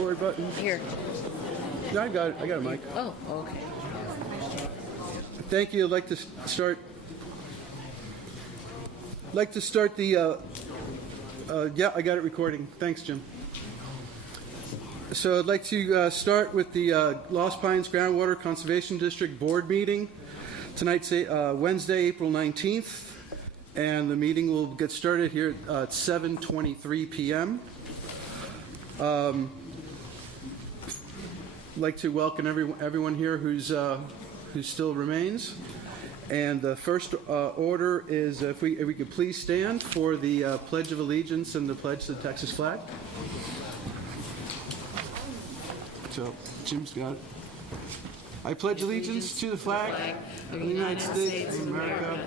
record button? Here. No, I got it. I got a mic. Oh, okay. Thank you. I'd like to start. The. Yeah, I got it recording. Thanks, Jim. So I'd like to start with the Lost Pines Groundwater Conservation District Board meeting. Tonight's Wednesday, April 19th, and the meeting will get started here at 7:23 p.m. I'd like to welcome everyone here who still remains. And the first order is if we could please stand for the Pledge of Allegiance and the pledge to the Texas flag. So Jim's got it. I pledge allegiance to the flag of the United States of America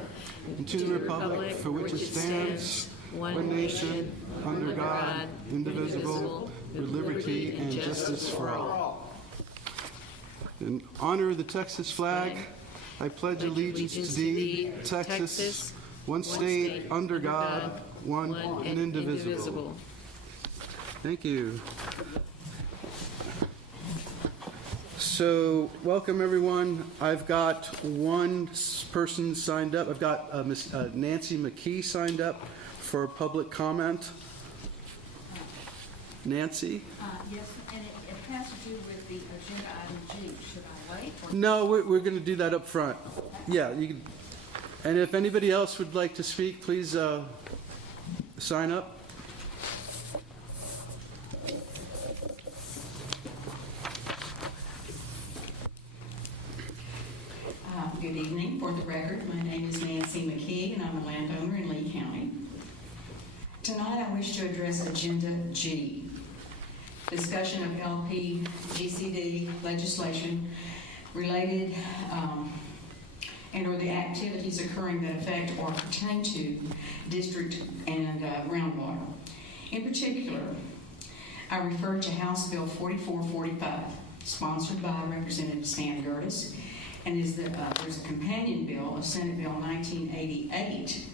and to the republic for which it stands, one nation, under God, indivisible, with liberty and justice for all. In honor of the Texas flag, I pledge allegiance to thee, Texas, one state, under God, one and indivisible. Thank you. So, welcome everyone. I've got one person signed up. I've got Miss Nancy McKee signed up for public comment. Nancy? Yes, and it has to do with the agenda item G. Should I wait? No, we're going to do that up front. Yeah, you can. And if anybody else would like to speak, please sign up. Good evening. For the record, my name is Nancy McKee, and I'm a landowner in Lee County. Tonight, I wish to address Agenda G, discussion of LP GCD legislation related and or the activities occurring that affect or pertain to district and groundwater. In particular, I refer to House Bill 4445, sponsored by Representative Stan Gertis, and there's a companion bill of Senate Bill 1988,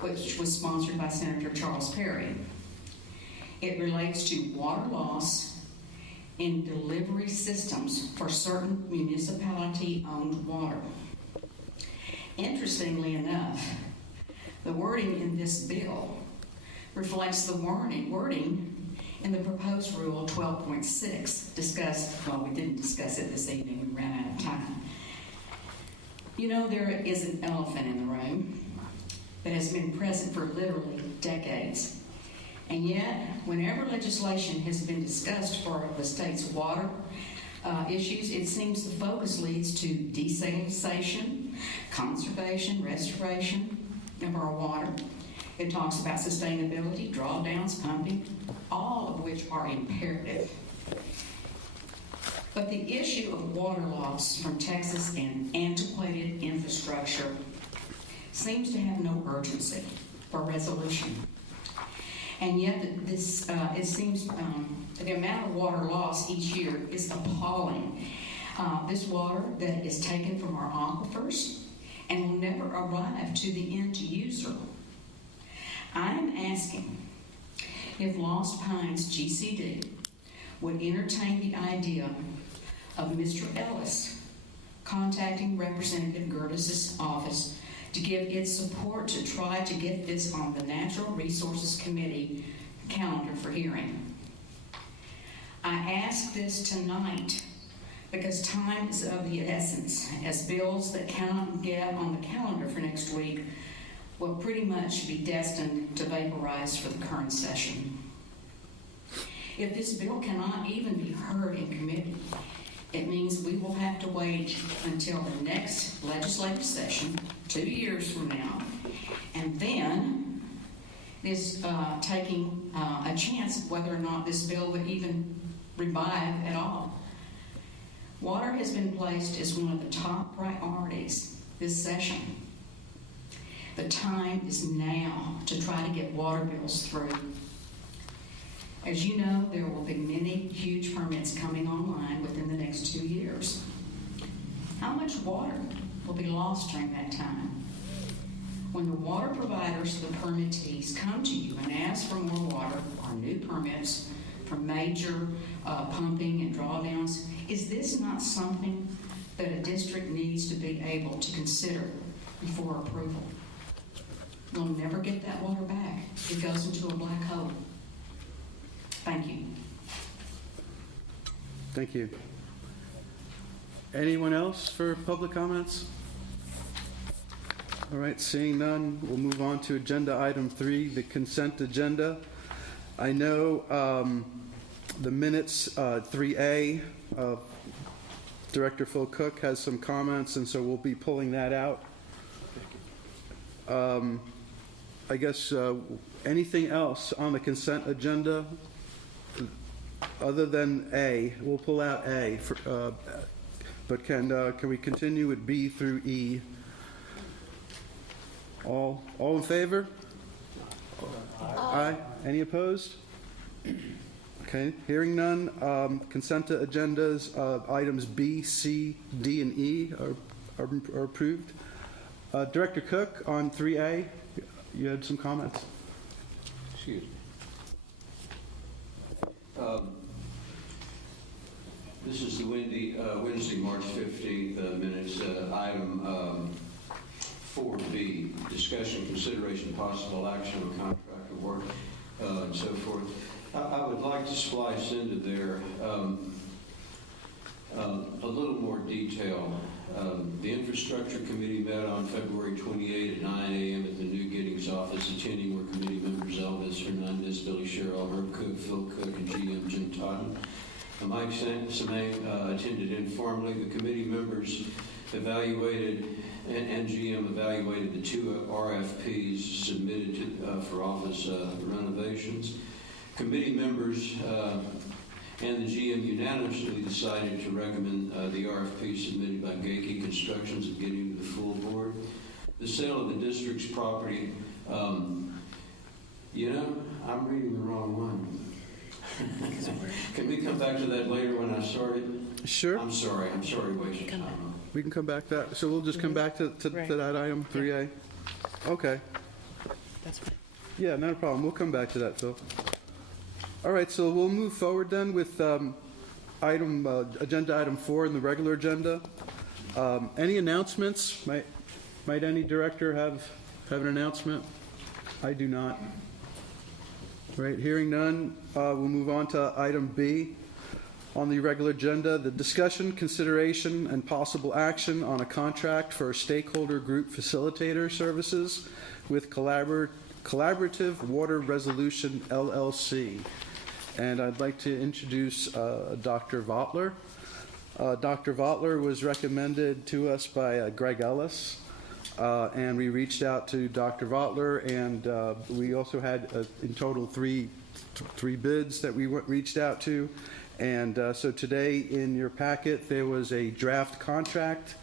which was sponsored by Senator Charles Perry. It relates to water loss in delivery systems for certain municipality-owned water. Interestingly enough, the wording in this bill reflects the wording in the proposed Rule 12.6 discussed. Well, we didn't discuss it this evening, we ran out of time. You know, there is an elephant in the room that has been present for literally decades. And yet, whenever legislation has been discussed for the state's water issues, it seems the focus leads to desalinization, conservation, restoration of our water. It talks about sustainability, drawdowns, pumping, all of which are imperative. But the issue of water loss from Texas and antiquated infrastructure seems to have no urgency for resolution. And yet, it seems the amount of water loss each year is appalling. This water that is taken from our aquifers and will never arrive to the end user. I'm asking if Lost Pines GCD would entertain the idea of Mr. Ellis contacting Representative Gertis' office to give its support to try to get this on the Natural Resources Committee calendar for hearing. I ask this tonight because time is of the essence, as bills that cannot get on the calendar for next week will pretty much be destined to vaporize for the current session. If this bill cannot even be heard in committee, it means we will have to wait until the next legislative session, 2 years from now, and then is taking a chance of whether or not this bill would even revive at all. Water has been placed as one of the top priorities this session. The time is now to try to get water bills through. As you know, there will be many huge permits coming online within the next 2 years. How much water will be lost during that time? When the water providers, the permittees, come to you and ask for more water or new permits from major pumping and drawdowns. Is this not something that a district needs to be able to consider before approval? We'll never get that water back. It goes into a black hole. Thank you. Thank you. Anyone else for public comments? All right, seeing none, we'll move on to agenda item 3, the consent agenda. I know the minutes, 3A, Director Phil Cook has some comments, and so we'll be pulling that out. I guess anything else on the consent agenda other than A? We'll pull out A, but can we continue with B through E? All in favor? Aye. Any opposed? Okay, hearing none. Consent agendas, items B, C, D, and E are approved. Director Cook, on 3A, you had some comments. Excuse me. This is the Wednesday, March 15th minutes. Item 4B, discussion, consideration, possible action on contract of work, and so forth. I would like to splice into there a little more detail. The Infrastructure Committee met on February 28 at 9 a.m. at the new Giddings office. Attending were committee members Elvis Hernandez, Billy Sherrill, Herb Cook, Phil Cook, and GM Jim Totten. Mike Samang attended informally. The committee members evaluated and GM evaluated the 2 RFPs submitted for office renovations. Committee members and the GM unanimously decided to recommend the RFP submitted by Gakey Constructions of Giddings to the full board. The sale of the district's property, I'm reading the wrong one. Can we come back to that later when I started? Sure. I'm sorry to waste your time. We can come back to that. So we'll just come back to that item, 3A? Okay. That's fine. Yeah, not a problem. We'll come back to that, Phil. All right, so we'll move forward then with agenda item 4 in the regular agenda. Any announcements? Might any director have an announcement? I do not. All right, hearing none, we'll move on to item B on the regular agenda, the discussion, consideration, and possible action on a contract for stakeholder group facilitator services with Collaborative Water Resolution, LLC. And I'd like to introduce Dr. Votler. Dr. Votler was recommended to us by Greg Ellis, and we reached out to Dr. Votler, and we also had in total three bids that we reached out to. And so today in your packet there was a draft contract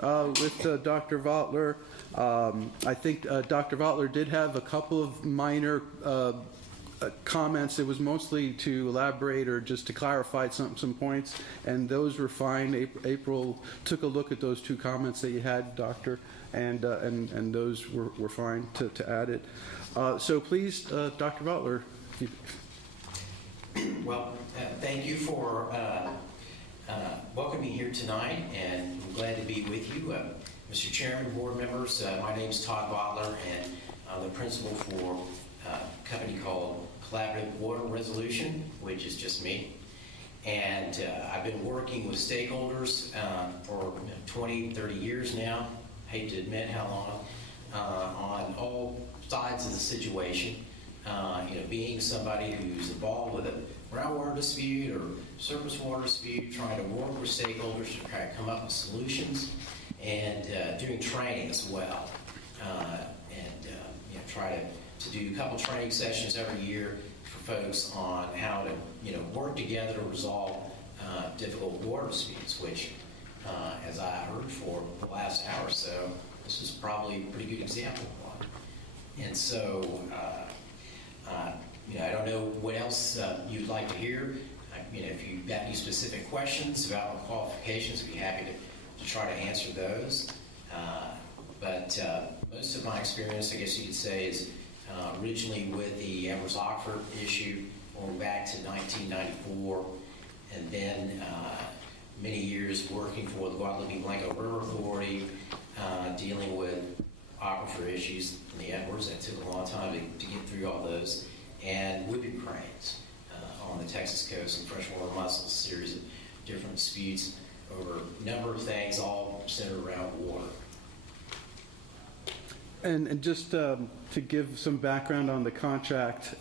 with Dr. Votler. I think Dr. Votler did have a couple of minor comments. It was mostly to elaborate or just to clarify some points, and those were fine. April took a look at those 2 comments that you had, Doctor, and those were fine to add it. So please, Dr. Votler. Well, thank you for welcoming me here tonight, and I'm glad to be with you. Mr. Chairman, board members, my name is Todd Votler, and I'm the principal for a company called Collaborative Water Resolution, which is just me. And I've been working with stakeholders for 20, 30 years now. Hate to admit how long, on all sides of the situation. Being somebody who's involved with a groundwater dispute or surface water dispute, trying to work with stakeholders to try to come up with solutions, and doing training as well. Try to do a couple training sessions every year for folks on how to work together to resolve difficult water disputes, which, as I heard for the last hour or so, this is probably a pretty good example of one. And so, I don't know what else you'd like to hear. If you've got any specific questions about my qualifications, I'd be happy to try to answer those. But most of my experience, I guess you could say, is originally with the Evers-Oxford issue, going back to 1994, and then many years working for the Guadalupe Blanco River Authority, dealing with aquifer issues in the Edwards. That took a long time to get through all those. And whooping cranes on the Texas coast and freshwater mussels, series of different disputes over a number of things, all centered around water. And just to give some background on the contract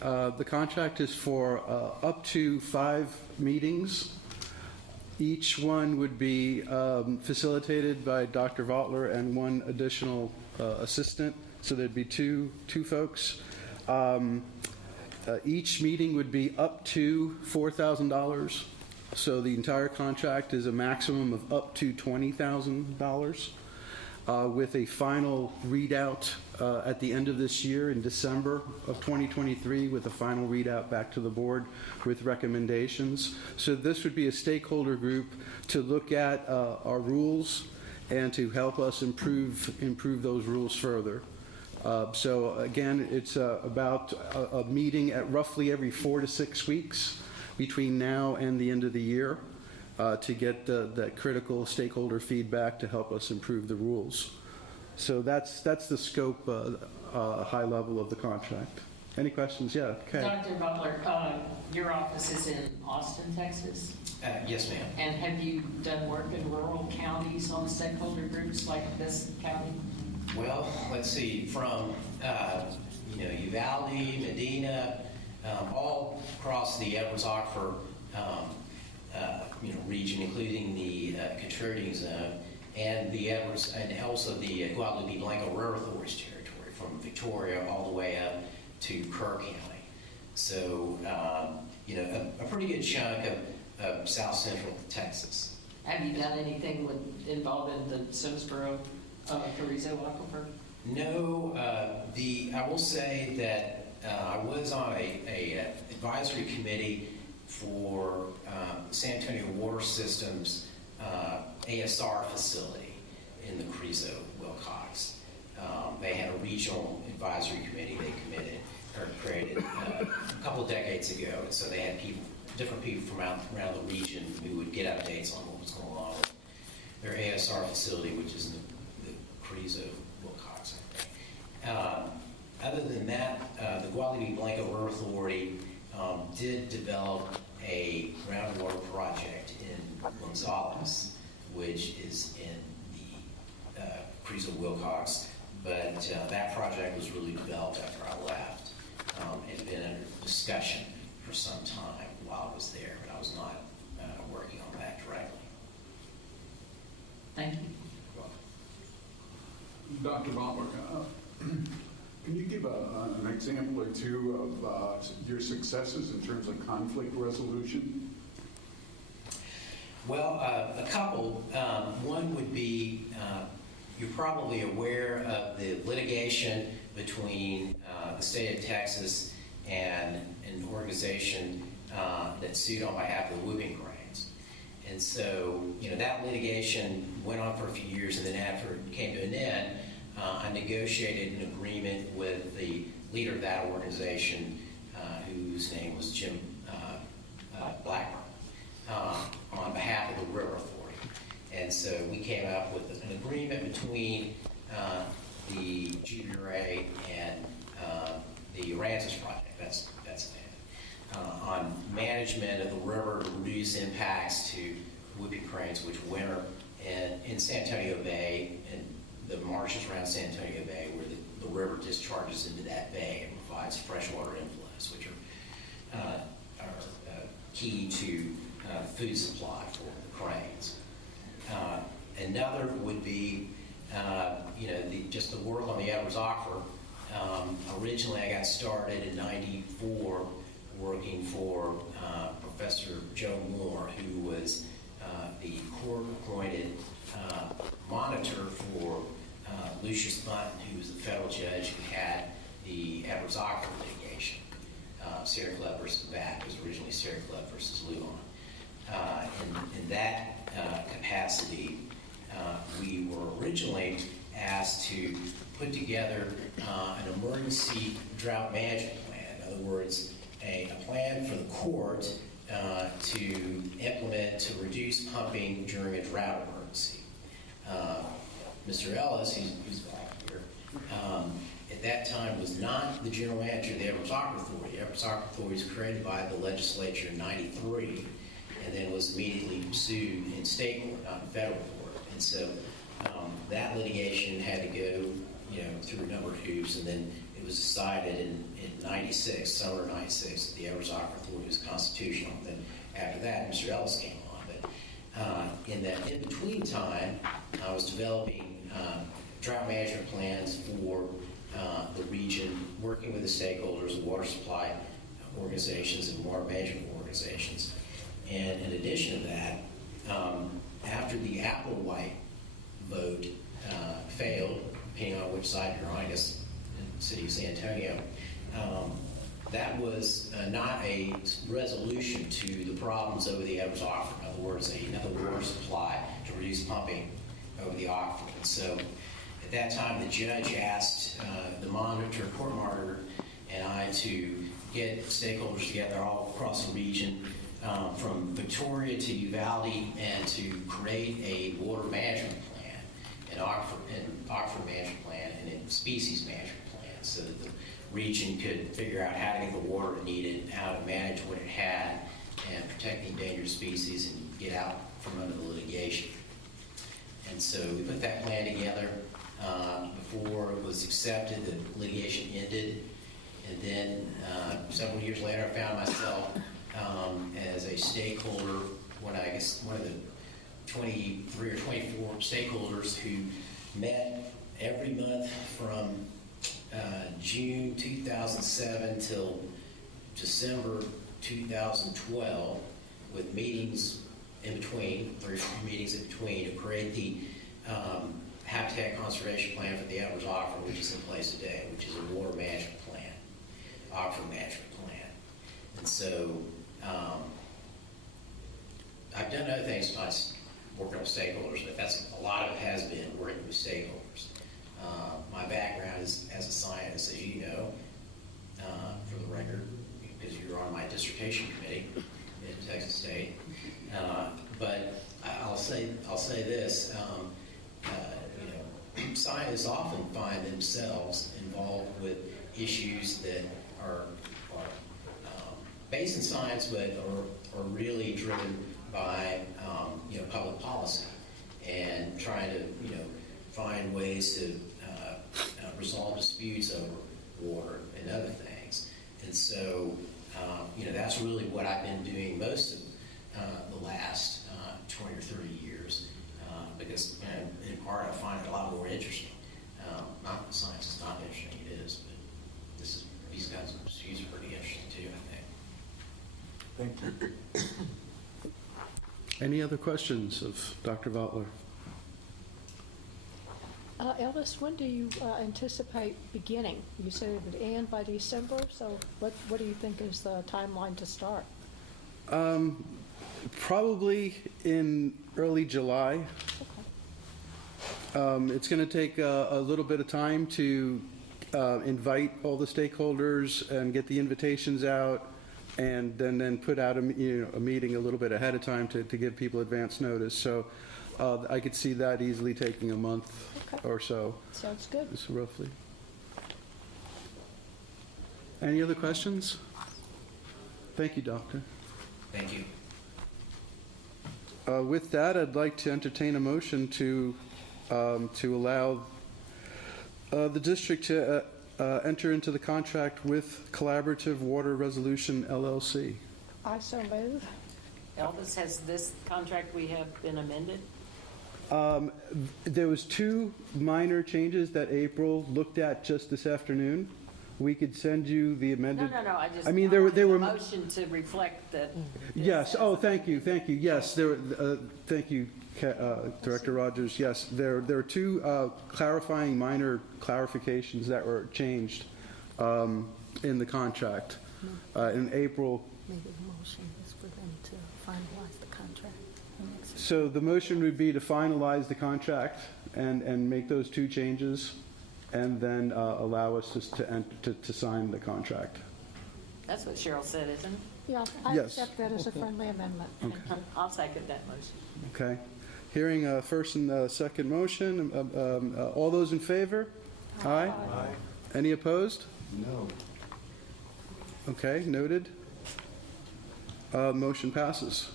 is for up to 5 meetings. Each one would be facilitated by Dr. Vautler and 1 additional assistant, so there'd be two folks. Each meeting would be up to $4,000, so the entire contract is a maximum of up to $20,000. With a final readout at the end of this year in December of 2023, with a final readout back to the board with recommendations. So this would be a stakeholder group to look at our rules and to help us improve those rules further. So again, it's about a meeting at roughly every 4 to 6 weeks between now and the end of the year. To get that critical stakeholder feedback to help us improve the rules. So that's the scope, high level of the contract. Any questions? Yeah, okay. Dr. Butler, your office is in Austin, Texas? Yes, ma'am. And have you done work in rural counties on stakeholder groups like this county? Well, let's see, from Uvalde, Medina, all across the Edwards-Aquifer region, including the Contrarian Zone and the Edwards, and also the Guadalupe Blanco River Authority's territory, from Victoria all the way up to Kerr County. So, a pretty good chunk of South Central Texas. Have you done anything involved in the Simsboro Carrizo Aquifer? No, I will say that I was on a advisory committee for San Antonio Water Systems ASR facility in the Carrizo Wilcox. They had a regional advisory committee they created a couple of decades ago, and so they had different people from around the region who would get updates on what was going on with their ASR facility, which is the Carrizo Wilcox, I think. Other than that, the Guadalupe Blanco River Authority did develop a groundwater project in Gonzales, which is in the Carrizo Wilcox, but that project was really developed after I left. It had been under discussion for some time while I was there, but I was not working on that directly. Thank you. Dr. Butler, can you give an example or two of your successes in terms of conflict resolution? Well, a couple. One would be, you're probably aware of the litigation between the state of Texas and an organization that sued on behalf of the whooping cranes. And so, that litigation went on for a few years, and then after it came to an end, I negotiated an agreement with the leader of that organization, whose name was Jim Blackburn, on behalf of the River Authority. And so we came up with an agreement between the GBRA and the Aransas Project, that's it, on management of the river to reduce impacts to whooping cranes, which winter in San Antonio Bay and the marshes around San Antonio Bay, where the river discharges into that bay and provides freshwater inflows, which are key to food supply for the cranes. Another would be, just the work on the Edwards Aquifer. Originally, I got started in '94 working for Professor Joe Moore, who was the court-appointed monitor for Lucius Bunton, who was the federal judge who had the Edwards Aquifer litigation. Sierra Club versus BAT was originally Sierra Club versus Luan. In that capacity, we were originally asked to put together an emergency drought management plan. In other words, a plan for the court to implement to reduce pumping during a drought emergency. Mr. Ellis, who's back here, at that time was not the general manager of the Edwards Aqua Authority. The Edwards Aqua Authority was created by the legislature in '93 and then was immediately pursued in state court, not in federal court. And so that litigation had to go, through a number of hoops, and then it was decided in '96, summer of '96, that the Edwards Aqua Authority was constitutional. Then after that, Mr. Ellis came on. But in that in-between time, I was developing drought management plans for the region, working with the stakeholders, the water supply organizations and water management organizations. And in addition to that, after the Applewhite vote failed, depending on which side you're on, I guess in the city of San Antonio, that was not a resolution to the problems over the Edwards Aquifer. In other words, another water supply to reduce pumping over the aquifer. And so at that time, the judge asked the court monitor, and I to get stakeholders together all across the region, from Victoria to Uvalde, and to create a water management plan, an aquifer management plan, and a species management plan, so that the region could figure out how to get the water it needed, how to manage what it had, and protect the endangered species and get out from under the litigation. And so we put that plan together. Before it was accepted, the litigation ended, and then several years later, I found myself as a stakeholder, one of the 23 or 24 stakeholders who met every month from June 2007 till December 2012, with meetings in between, 3 or 4 meetings in between, to create the habitat conservation plan for the Edwards Aquifer, which is in place today, which is a water management plan, aquifer management plan. And so I've done other things besides working with stakeholders, but a lot of it has been working with stakeholders. My background is as a scientist, as you know, for the record, because you're on my dissertation committee in Texas State. But I'll say this: scientists often find themselves involved with issues that are based in science, but are really driven by public policy and trying to find ways to resolve disputes over water and other things. And so that's really what I've been doing most of the last 20 or 30 years, because in part I find it a lot more interesting. Not that science is not interesting, it is, but these kinds of disputes are pretty interesting too, I think. Thank you. Any other questions of Dr. Vautler? Ellis, when do you anticipate beginning? You said it would end by December, so what do you think is the timeline to start? Probably in early July. Okay. It's going to take a little bit of time to invite all the stakeholders and get the invitations out, and then put out a meeting a little bit ahead of time to give people advance notice. So I could see that easily taking a month or so. Sounds good. Just roughly. Any other questions? Thank you, Doctor. Thank you. With that, I'd like to entertain a motion to allow the district to enter into the contract with Collaborative Water Resolution, LLC. I so move. Elvis, has this contract we have been amended? There was 2 minor changes that April looked at just this afternoon. We could send you the amended. No, I mean, there were a motion to reflect that. Yes. Oh, thank you. Yes, there. Thank you, Director Rogers. Yes, there are 2 clarifying minor clarifications that were changed in the contract in April. Maybe the motion is for them to finalize the contract. So the motion would be to finalize the contract and make those 2 changes, and then allow us to sign the contract. That's what Cheryl said, isn't it? Yeah, I Yes. accept that as a friendly amendment. Thank you. I'll second that motion. Okay. Hearing a first and second motion, all those in favor? Aye. Any opposed? No. Okay, noted. Motion passes.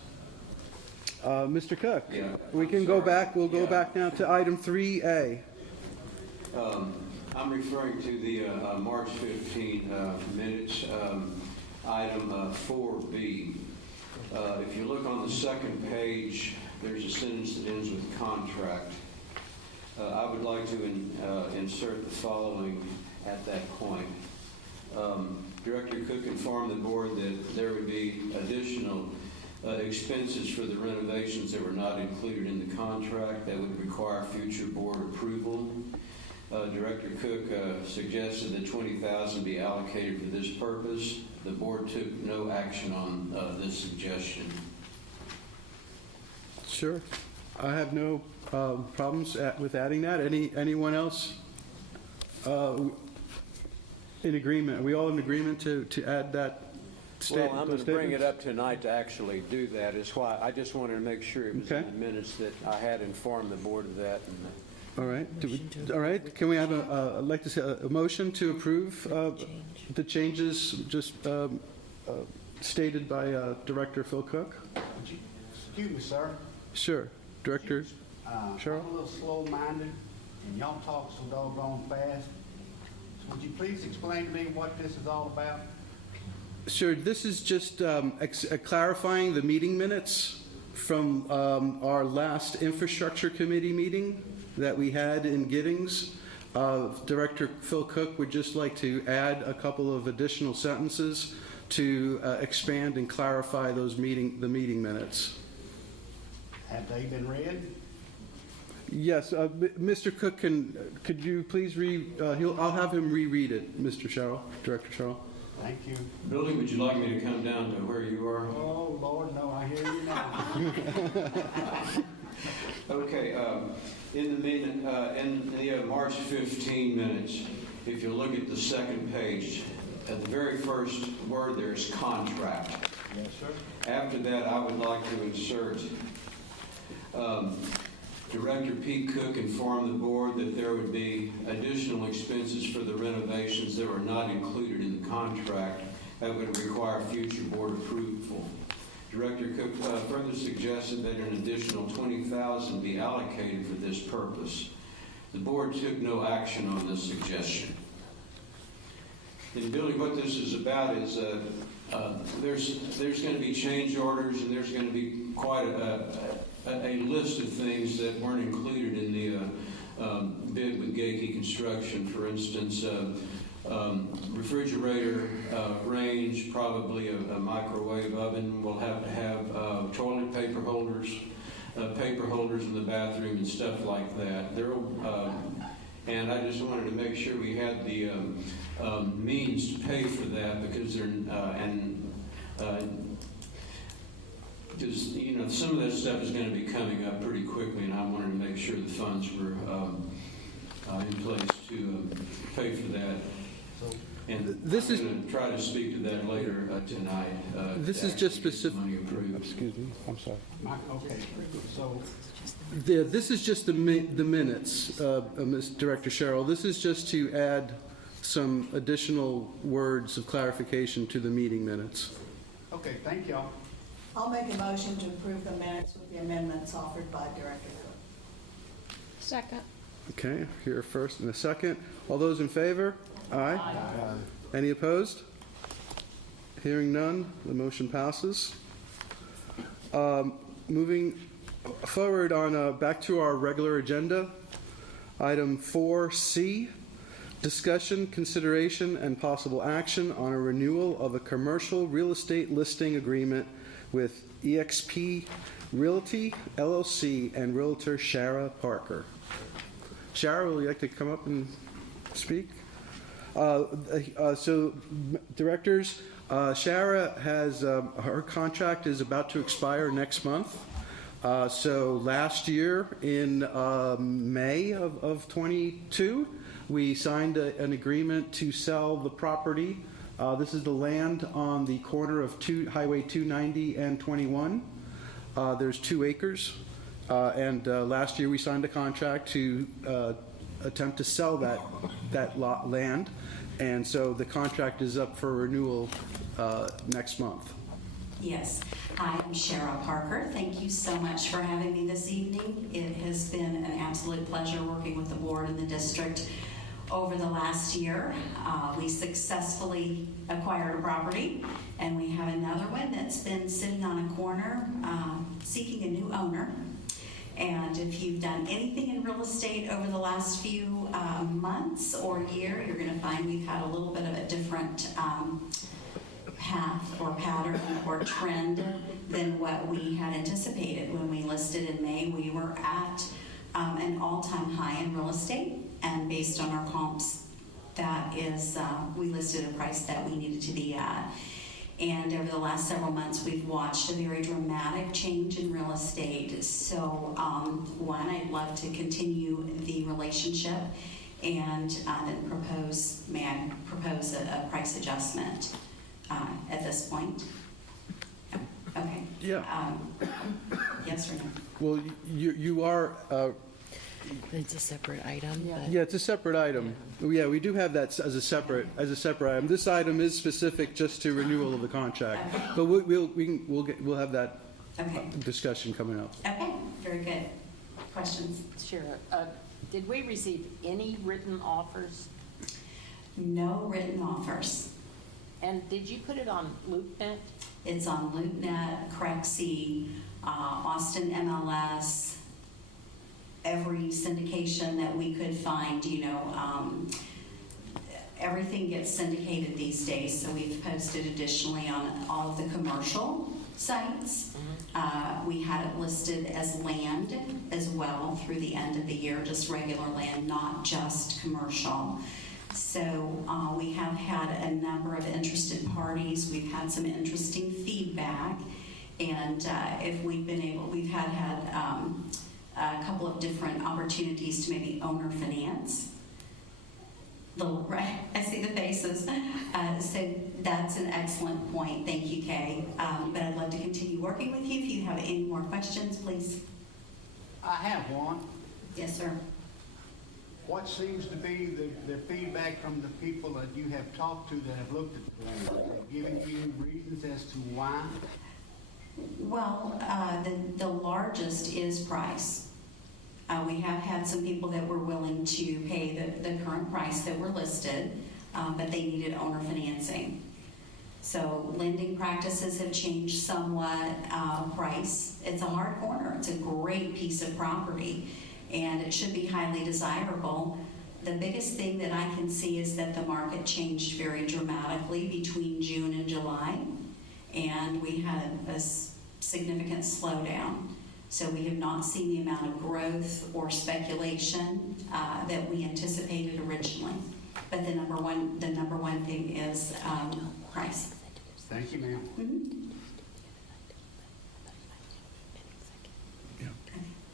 Mr. Cook? Yeah, We can go back, we'll go back now to item 3A. I'm referring to the March 15 minutes, item 4B. If you look on the second page, there's a sentence that ends with contract. I would like to insert the following at that point. Director Cook informed the board that there would be additional expenses for the renovations that were not included in the contract that would require future board approval. Director Cook suggested that $20,000 be allocated for this purpose. The board took no action on this suggestion. Sure. I have no problems with adding that. Anyone else in agreement? Are we all in agreement to add that statement? Well, I'm going to bring it up tonight to actually do that, is why I just wanted to make sure it was in Okay. the minutes that I had informed the board of that. All right. All right. Can we have I'd like to say a motion to approve the changes just stated by Director Phil Cook? Excuse me, sir. Sure. Director Cheryl? I'm a little slow-minded, and y'all talk so doggone fast. So would you please explain to me what this is all about? Sure. This is just clarifying the meeting minutes from our last infrastructure committee meeting that we had in Giddings. Director Phil Cook would just like to add a couple of additional sentences to expand and clarify the meeting minutes. Have they been read? Yes, Mr. Cook, could you please I'll have him reread it, Mr. Sherrill, Director Sherrill. Thank you. Billy, would you like me to come down to where you are? Oh, Lord, no, I hear you now. Okay, in the March 15 minutes, if you look at the second page, at the very first word there is contract. Yes, sir. After that, I would like to insert, Director Pete Cook informed the board that there would be additional expenses for the renovations that were not included in the contract that would require future board approval. Director Cook further suggested that an additional $20,000 be allocated for this purpose. The board took no action on this suggestion. And Billy, what this is about is there's going to be change orders, and there's going to be quite a list of things that weren't included in the bid with Gakey Construction. For instance, refrigerator range, probably a microwave oven. We'll have to have toilet paper holders in the bathroom and stuff like that. And I just wanted to make sure we had the means to pay for that, because because some of that stuff is going to be coming up pretty quickly, and I wanted to make sure the funds were in place to pay for that. And This I'm is- going to try to speak to that later tonight. This to is just actually get the specific. money approved. Excuse me. I'm sorry. Okay, so This is just the minutes, Ms. Director Sherrill. This is just to add some additional words of clarification to the meeting minutes. okay, thank y'all. I'll make a motion to approve the minutes with the amendments offered by Director Cook. Second. Okay, here first and a second. All those in favor? Aye. Any opposed? Hearing none, the motion passes. Moving forward on back to our regular agenda, item 4C, discussion, consideration, and possible action on a renewal of a commercial real estate listing agreement with eXp Realty, LLC, and Realtor Shara Parker. Shara, would you like to come up and speak? So, directors, Shara has, her contract is about to expire next month. So last year in May of 22, we signed an agreement to sell the property This is the land on the corner of Highway 290 and 21. There's 2 acres. And last year we signed a contract to attempt to sell that land. And so the contract is up for renewal next month. Yes. Hi, I'm Cheryl Parker. Thank you so much for having me this evening. It has been an absolute pleasure working with the board and the district over the last year. We successfully acquired a property, and we have another one that's been sitting on a corner seeking a new owner. And if you've done anything in real estate over the last few months or year, you're going to find we've had a little bit of a different path or pattern or trend than what we had anticipated. When we listed in May, we were at an all-time high in real estate, and based on our comps, that is, we listed a price that we needed to be at. And over the last several months, we've watched a very dramatic change in real estate. So, one, I'd love to continue the relationship and then may I propose a price adjustment at this point? Okay. Yeah. Yes or no? Well, you are... It's a separate item. Yeah, it's a separate item. Yeah, we do have that as a separate item. This item is specific just to renewal of the contract, Okay. but we'll have that Okay. discussion coming up. Okay. Very good. Questions? Sure. Did we receive any written offers? No written offers. And did you put it on LoopNet? It's on LoopNet, Crexie, Austin MLS, every syndication that we could find. Everything gets syndicated these days, so we've posted additionally on all of the commercial sites. We had it listed as land as well through the end of the year, just regular land, not just commercial. So we have had a number of interested parties. We've had some interesting feedback, and if we've been able, we've had a couple of different opportunities to maybe owner finance. I see the faces. So that's an excellent point. Thank you, Kay. But I'd love to continue working with you. If you have any more questions, please. I have one. Yes, sir. What seems to be the feedback from the people that you have talked to that have looked at the land? Have they given you reasons as to why? Well, the largest is price. We have had some people that were willing to pay the current price that were listed, but they needed owner financing. So lending practices have changed somewhat. Price, it's a hard corner. It's a great piece of property, and it should be highly desirable. The biggest thing that I can see is that the market changed very dramatically between June and July, and we had a significant slowdown. So we have not seen the amount of growth or speculation that we anticipated originally. But the number one thing is price. Thank you, ma'am. Mm-hmm.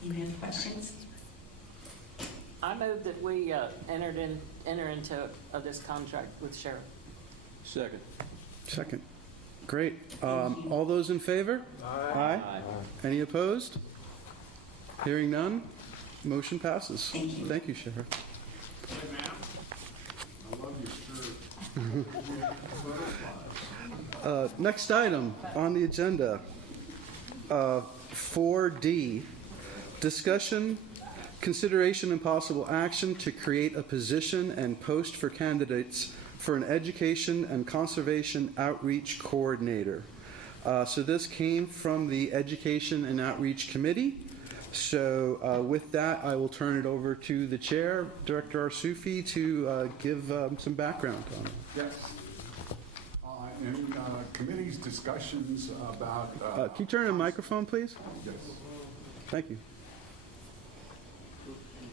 Any other questions? I move that we enter into this contract with Sheriff. Second. Great. All those in favor? Aye. Any opposed? Hearing none, motion passes. Thank you. Thank you, Sheriff. Hey, ma'am. I love your shirt. Next item on the agenda, 4D, discussion, consideration, and possible action to create a position and post for candidates for an education and conservation outreach coordinator. So this came from the Education and Outreach Committee. So with that, I will turn it over to the chair, Director Arsufi, to give some background on it. Yes. In committee's discussions about... Can you turn on the microphone, please? Yes. Thank you.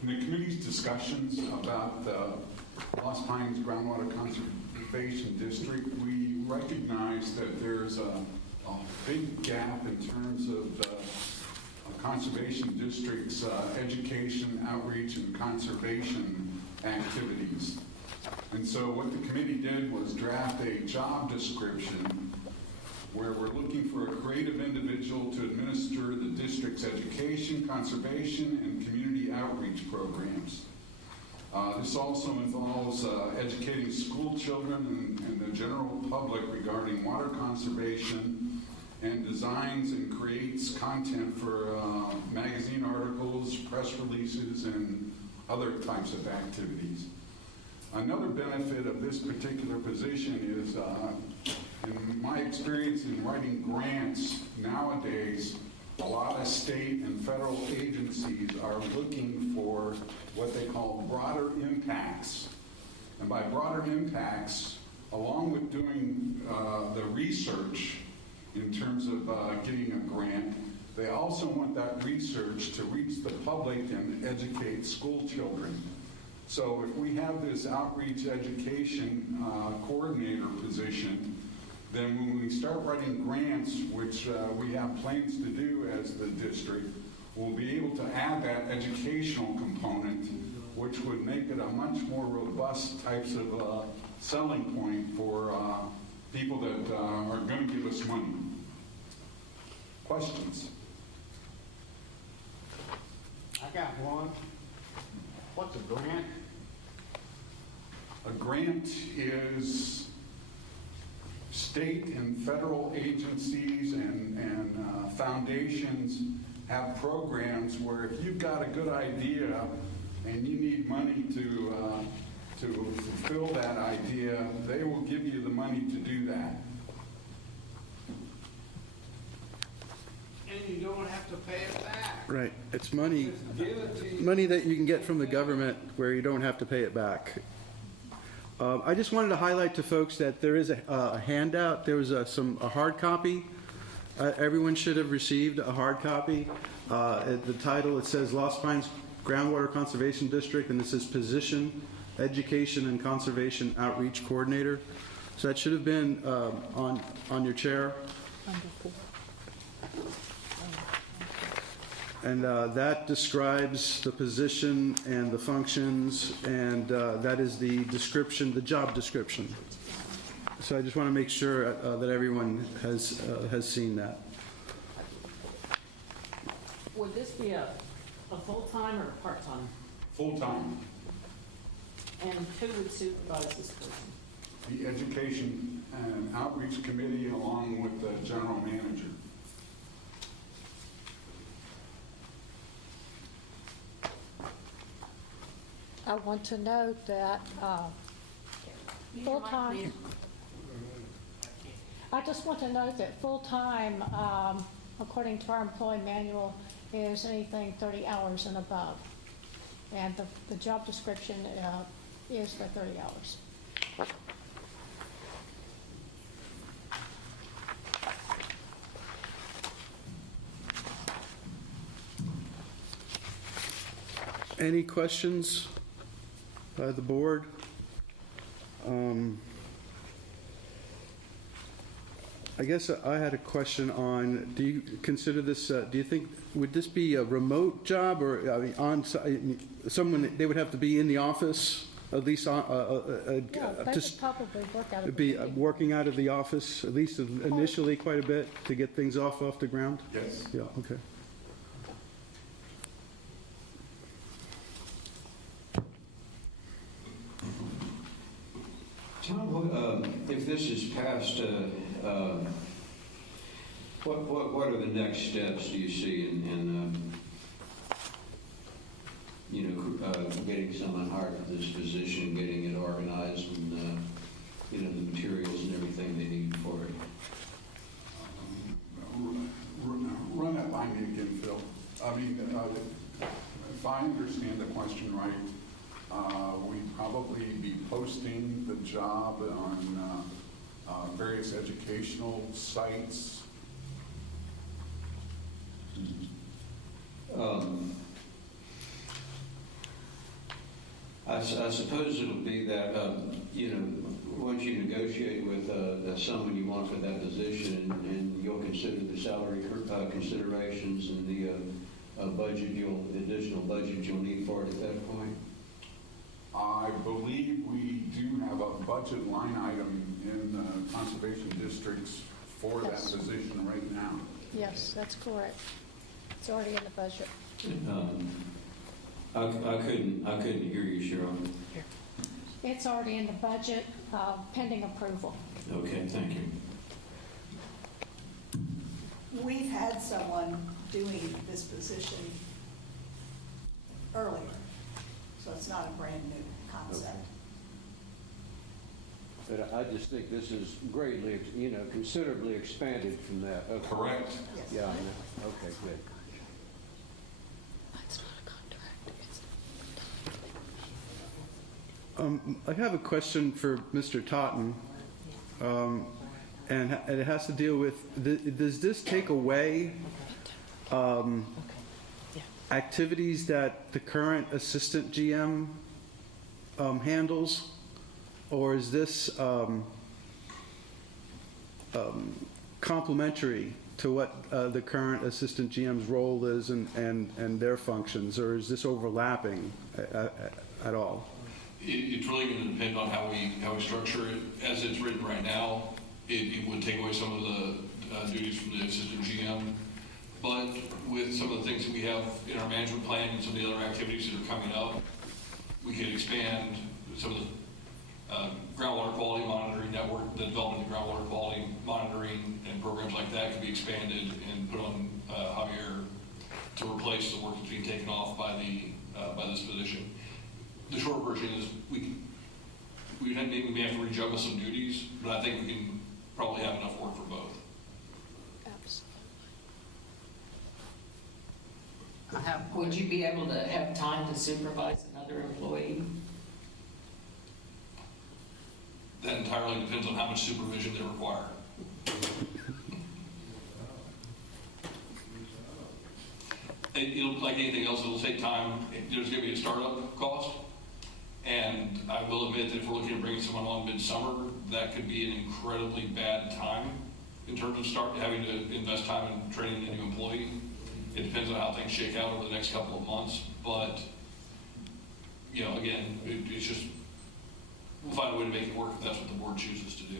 In the committee's discussions about the Lost Pines Groundwater Conservation District, we recognize that there's a big gap in terms of the Conservation District's education, outreach, and conservation activities. And so what the committee did was draft a job description where we're looking for a creative individual to administer the district's education, conservation, and community outreach programs. This also involves educating school children and the general public regarding water conservation, and designs and creates content for magazine articles, press releases, and other types of activities. Another benefit of this particular position is, in my experience in writing grants nowadays, a lot of state and federal agencies are looking for what they call broader impacts. And by broader impacts, along with doing the research in terms of getting a grant, they also want that research to reach the public and educate school children. So if we have this outreach education coordinator position, then when we start writing grants, which we have plans to do as the district, we'll be able to add that educational component, which would make it a much more robust types of selling point for people that are going to give us money. Questions? I got one. What's a grant? A grant is state and federal agencies and foundations have programs where if you've got a good idea and you need money to fulfill that idea, they will give you the money to do that. And you don't have to pay it back. Right. It's money, Just give it to you. money that you can get from the government where you don't have to pay it back. I just wanted to highlight to folks that there is a handout. There was a hard copy. Everyone should have received a hard copy. The title, it says Lost Pines Groundwater Conservation District, and it says Position, Education and Conservation Outreach Coordinator. So that should have been on your chair. And that describes the position and the functions, and that is the description, the job description. So I just want to make sure that everyone has seen that. Would this be a full-time or a part-time? Full-time. And who would supervise this person? The Education and Outreach Committee along with the General Manager. I want to note that full-time, I just want to note that full-time, according to our employee manual, is anything 30 hours and above. And the job description is for 30 hours. Any questions by the board? I guess I had a question on, do you consider this, do you think, would this be a remote job, or I mean, on someone, they would have to be in the office, at least Yeah, they could just probably work out of the be building. working out of the office, at least initially quite a bit, to get things off the ground? Yes. Yeah, okay. Tom, if this is passed, what are the next steps do you see in getting someone hired for this position, getting it organized, and the materials and everything they need for it? Run that by me again, Phil. I mean, if I understand the question right, we'd probably be posting the job on various educational sites. I suppose it'll be that, once you negotiate with someone you want for that position, and you'll consider the salary considerations and the additional budget you'll need for it at that point. I believe we do have a budget line item in the conservation districts for that Yes. position right now. Yes, that's correct. It's already in the budget. I couldn't hear you, Cheryl. It's already in the budget, pending approval. Okay, thank you. We've had someone doing this position earlier, so it's not a brand-new concept. But I just think this is greatly, considerably expanded from that. Okay. Correct. Yes. Yeah, I know. Okay, good. It's not a contract. I have a question for Mr. Totten, and it has to deal with, does this take away activities that the current assistant GM handles? Or is this complementary to what the current assistant GM's role is and their functions? Or is this overlapping at all? It's really going to depend on how we structure it. As it's written right now, it would take away some of the duties from the assistant GM. But with some of the things that we have in our management plan and some of the other activities that are coming up, we could expand some of the groundwater quality monitoring network, the development of groundwater quality monitoring and programs like that could be expanded and put on Javier to replace the work that's being taken off by this position. The short version is we may have to rejuggle some duties, but I think we can probably have enough work for both. Absolutely. Would you be able to have time to supervise another employee? That entirely depends on how much supervision they require. It'll, like anything else, it'll take time. There's going to be a startup cost. And I will admit that if we're looking at bringing someone on midsummer, that could be an incredibly bad time in terms of having to invest time in training a new employee. It depends on how things shake out over the next couple of months. But, again, it's just, we'll find a way to make it work if that's what the board chooses to do.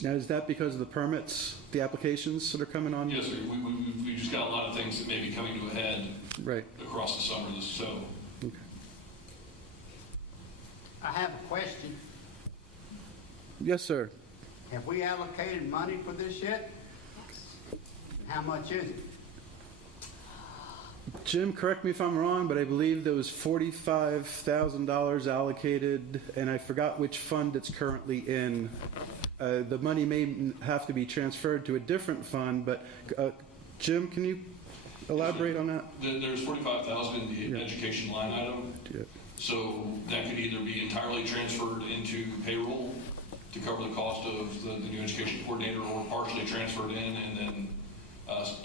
Now, is that because of the permits, the applications that are coming on? Yes, sir. We just got a lot of things that may be coming to a head Right. across the summer. So, Okay. I have a question. Yes, sir. Have we allocated money for this yet? How much is it? Jim, correct me if I'm wrong, but I believe there was $45,000 allocated, and I forgot which fund it's currently in. The money may have to be transferred to a different fund, but Jim, can you elaborate on that? there's $45,000 in the education line item. Yeah. So that could either be entirely transferred into payroll to cover the cost of the new education coordinator, or partially transferred in, and then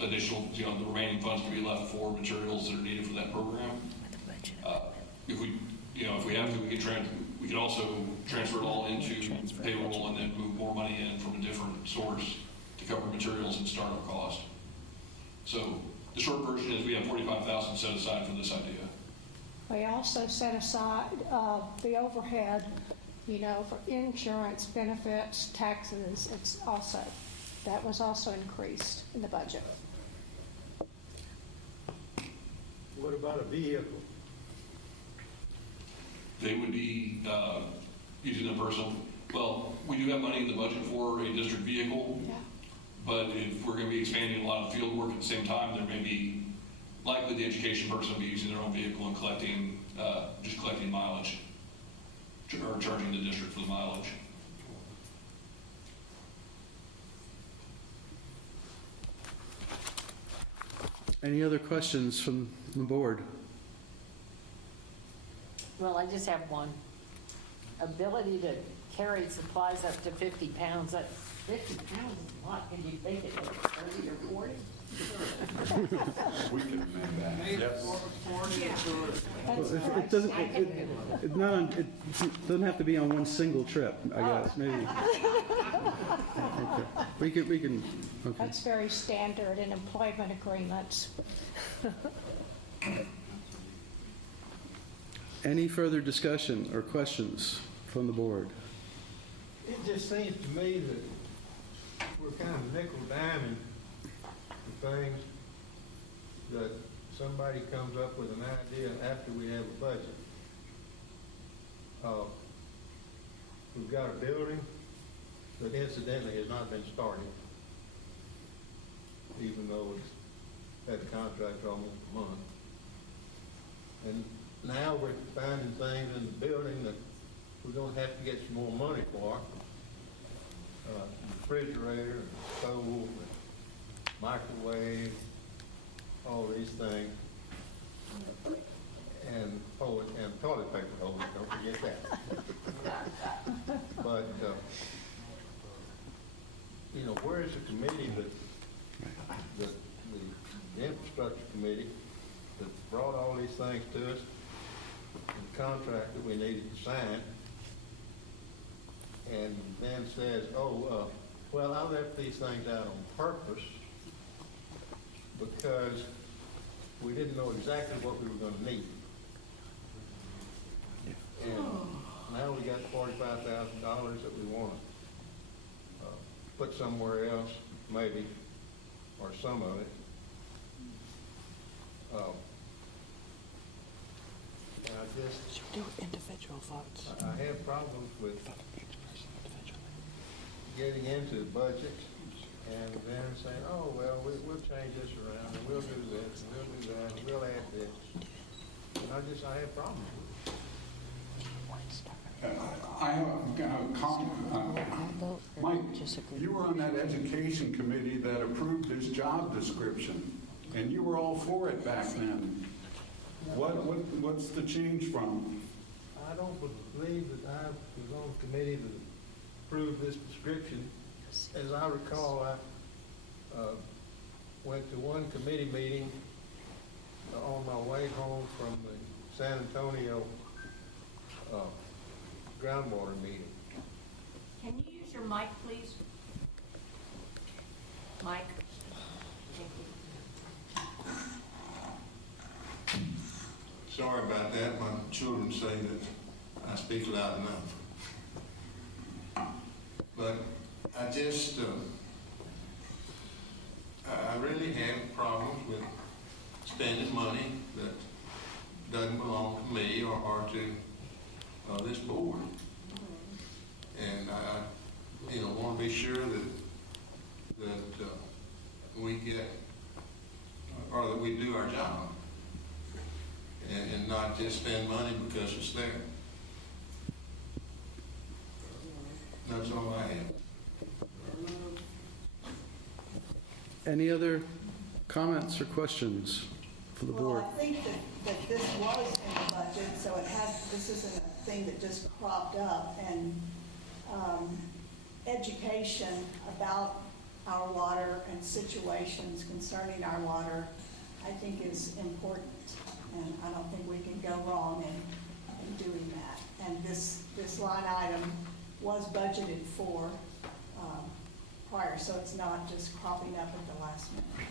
additional, the remaining funds can be left for materials that are needed for that program. If we have to, we could also transfer it all into payroll and then move more money in from a different source to cover materials and startup cost. So the short version is we have $45,000 set aside for this idea. We also set aside the overhead, for insurance, benefits, taxes. That was also increased in the budget. What about a vehicle? They would be using them personal. Well, we do have money in the budget for a district vehicle, Yeah. but if we're going to be expanding a lot of field work at the same time, there may be, likely the education person will be using their own vehicle and collecting mileage, or charging the district for the mileage. Any other questions from the board? Well, I just have one. Ability to carry supplies up to 50 pounds. 50 pounds is a lot. Can you make it like 30 or 40? We can amend that. Yes. Well, it doesn't have to be on one single trip, I guess, maybe. Okay. We can, okay. That's very standard in employment agreements. Any further discussion or questions? from the board? It just seems to me that we're kind of nickel diming the things that somebody comes up with an idea after we have a budget. We've got a building that incidentally has not been started, even though it's had a contract for almost a month. And now we're finding things in the building that we're gonna have to get some more money for. Refrigerator, and stove, and microwave, all these things. And, oh, and toilet paper holders, don't forget that. But, you know, where is the committee the infrastructure committee that brought all these things to us, the contract that we needed to sign, and then says, well, I left these things out on purpose because we didn't know exactly what we were gonna need. And now we got $45,000 that we want to put somewhere else, maybe, or some of it. And I just Do individual votes. I have problems with getting into the budget and then saying, oh, well, we'll change this around, and we'll do this, and we'll do that, and we'll add this. And I have problems with it. I have a comment. Mike, you were on that education committee that approved this job description, and you were all for it back then. What's the change from? I don't believe that I was on the committee that approved this description. As I recall, I went to one committee meeting on my way home from the San Antonio groundwater meeting. Can you use your mic, please? Mike? Sorry about that. My children say that I speak loud enough. But I just, I really have problems with spending money that doesn't belong to me or to this board. And I, want to be sure that we get, or that we do our job. And not just spend money because it's there. That's all I have. Any other comments or questions for the board? Well, I think that this was in the budget, so this isn't a thing that just cropped up, and education about our water and situations concerning our water, I think is important, and I don't think we can go wrong in doing that. And this line item was budgeted for prior, so it's not just cropping up at the last minute.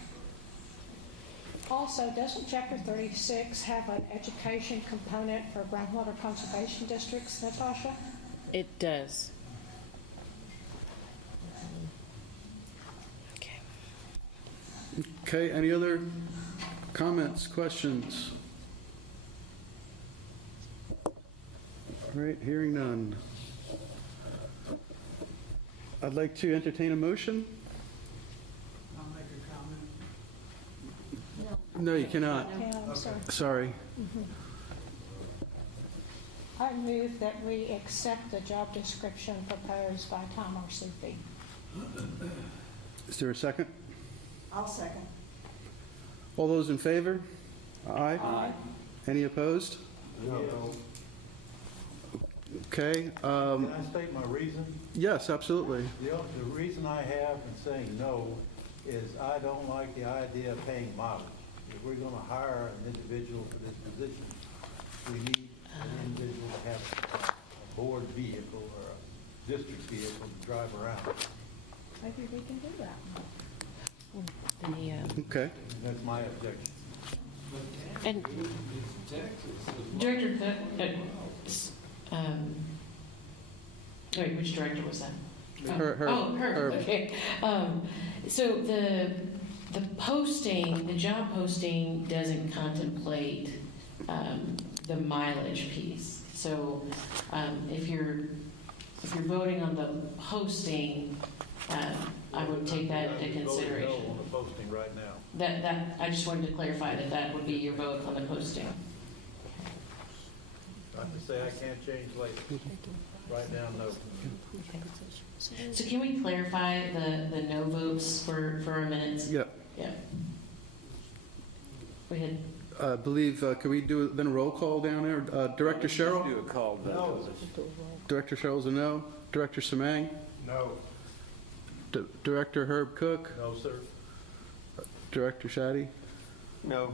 Also, doesn't Chapter 36 have an education component for groundwater conservation districts, Natasha? It does. Okay. Okay, any other comments, questions? All right, hearing none. I'd like to entertain a motion. I'll make a comment. No, you cannot. Yeah, I'm sorry. Sorry. I move that we accept the job description proposed by Tom Arsufi. Is there a second? I'll second. All those in favor? Aye. Aye. Any opposed? No. Okay. Can I state my reason? Yes, absolutely. The reason I have in saying no is I don't like the idea of paying mileage. If we're going to hire an individual for this position, we need an individual to have a board vehicle or a district vehicle to drive around. Maybe we can do that. Okay. That's my objection. And Director, Wait, which director was that? Herb. Herb, okay. So the posting, the job posting doesn't contemplate the mileage piece. So if you're voting on the posting, I would take that into consideration. Voting no on the posting right now. That I just wanted to clarify that would be your vote on the posting. Not to say I can't change later. Right now, no. So can we clarify the no votes for our minutes? Yeah. Yeah. We had, I believe, could we do then a roll call down there? Director Sherrill? Do a call vote. Director Sherrill's a no. Director Semang? No. Director Herb Cook? No, sir. Director Shaddy? No.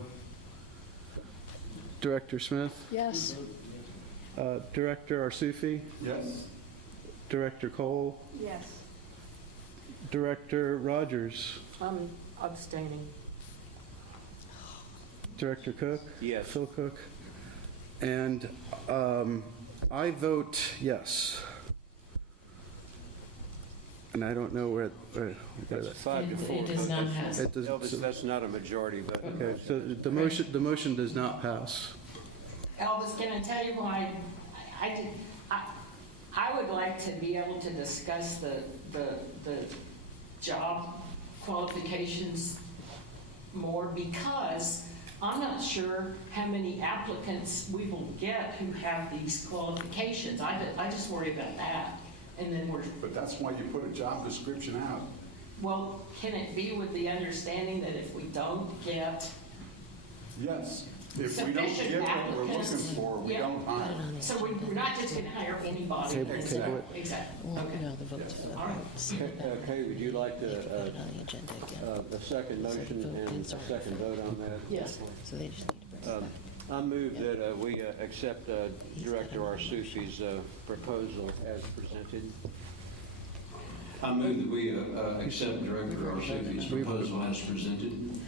Director Smith? Yes. Director Arsufi? Yes. Director Cole? Yes. Director Rogers? I'm abstaining. Director Cook? Yes. Phil Cook? And I vote yes. And I don't know where That's that. 5-4. it does not pass. It does- Elvis, that's not a majority vote. Okay, so the motion does not pass. Elvis, can I tell you why I would like to be able to discuss the job qualifications more, because I'm not sure how many applicants we will get who have these qualifications. I just worry about that. And then But that's why you put a job description out. well, can it be with the understanding that if we don't get Yes. If we don't sufficient get what we're looking applicants? for, we Yeah. don't hire. So we're not just going to hire anybody? Table it. Exactly, okay. All right. Kay, would you like to, a second motion and a second vote on that? Yes. I move that we accept Director Arsufi's proposal as presented. I move that we accept Director Arsufi's proposal as presented.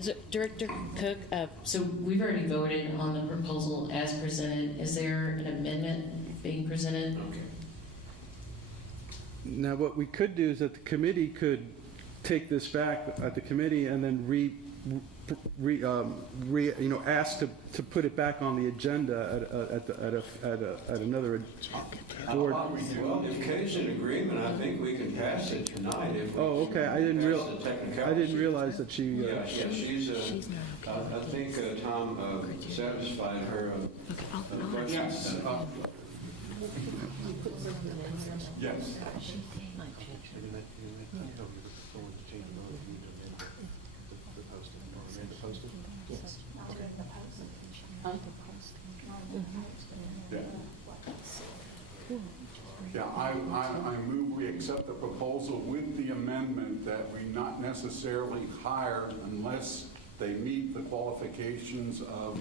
So Director Cook, so we've already voted on the proposal as presented. Is there an amendment being presented? Okay. Now, what we could do is that the committee could take this back at the committee and then ask to put it back on the agenda at another board. Well, if Kay's in agreement, I think we can pass it tonight if we. Oh, okay, I didn't realize that she. Yeah, she's, I think Tom satisfied her questions. Yes. Yeah, I move we accept the proposal with the amendment that we not necessarily hire unless they meet the qualifications of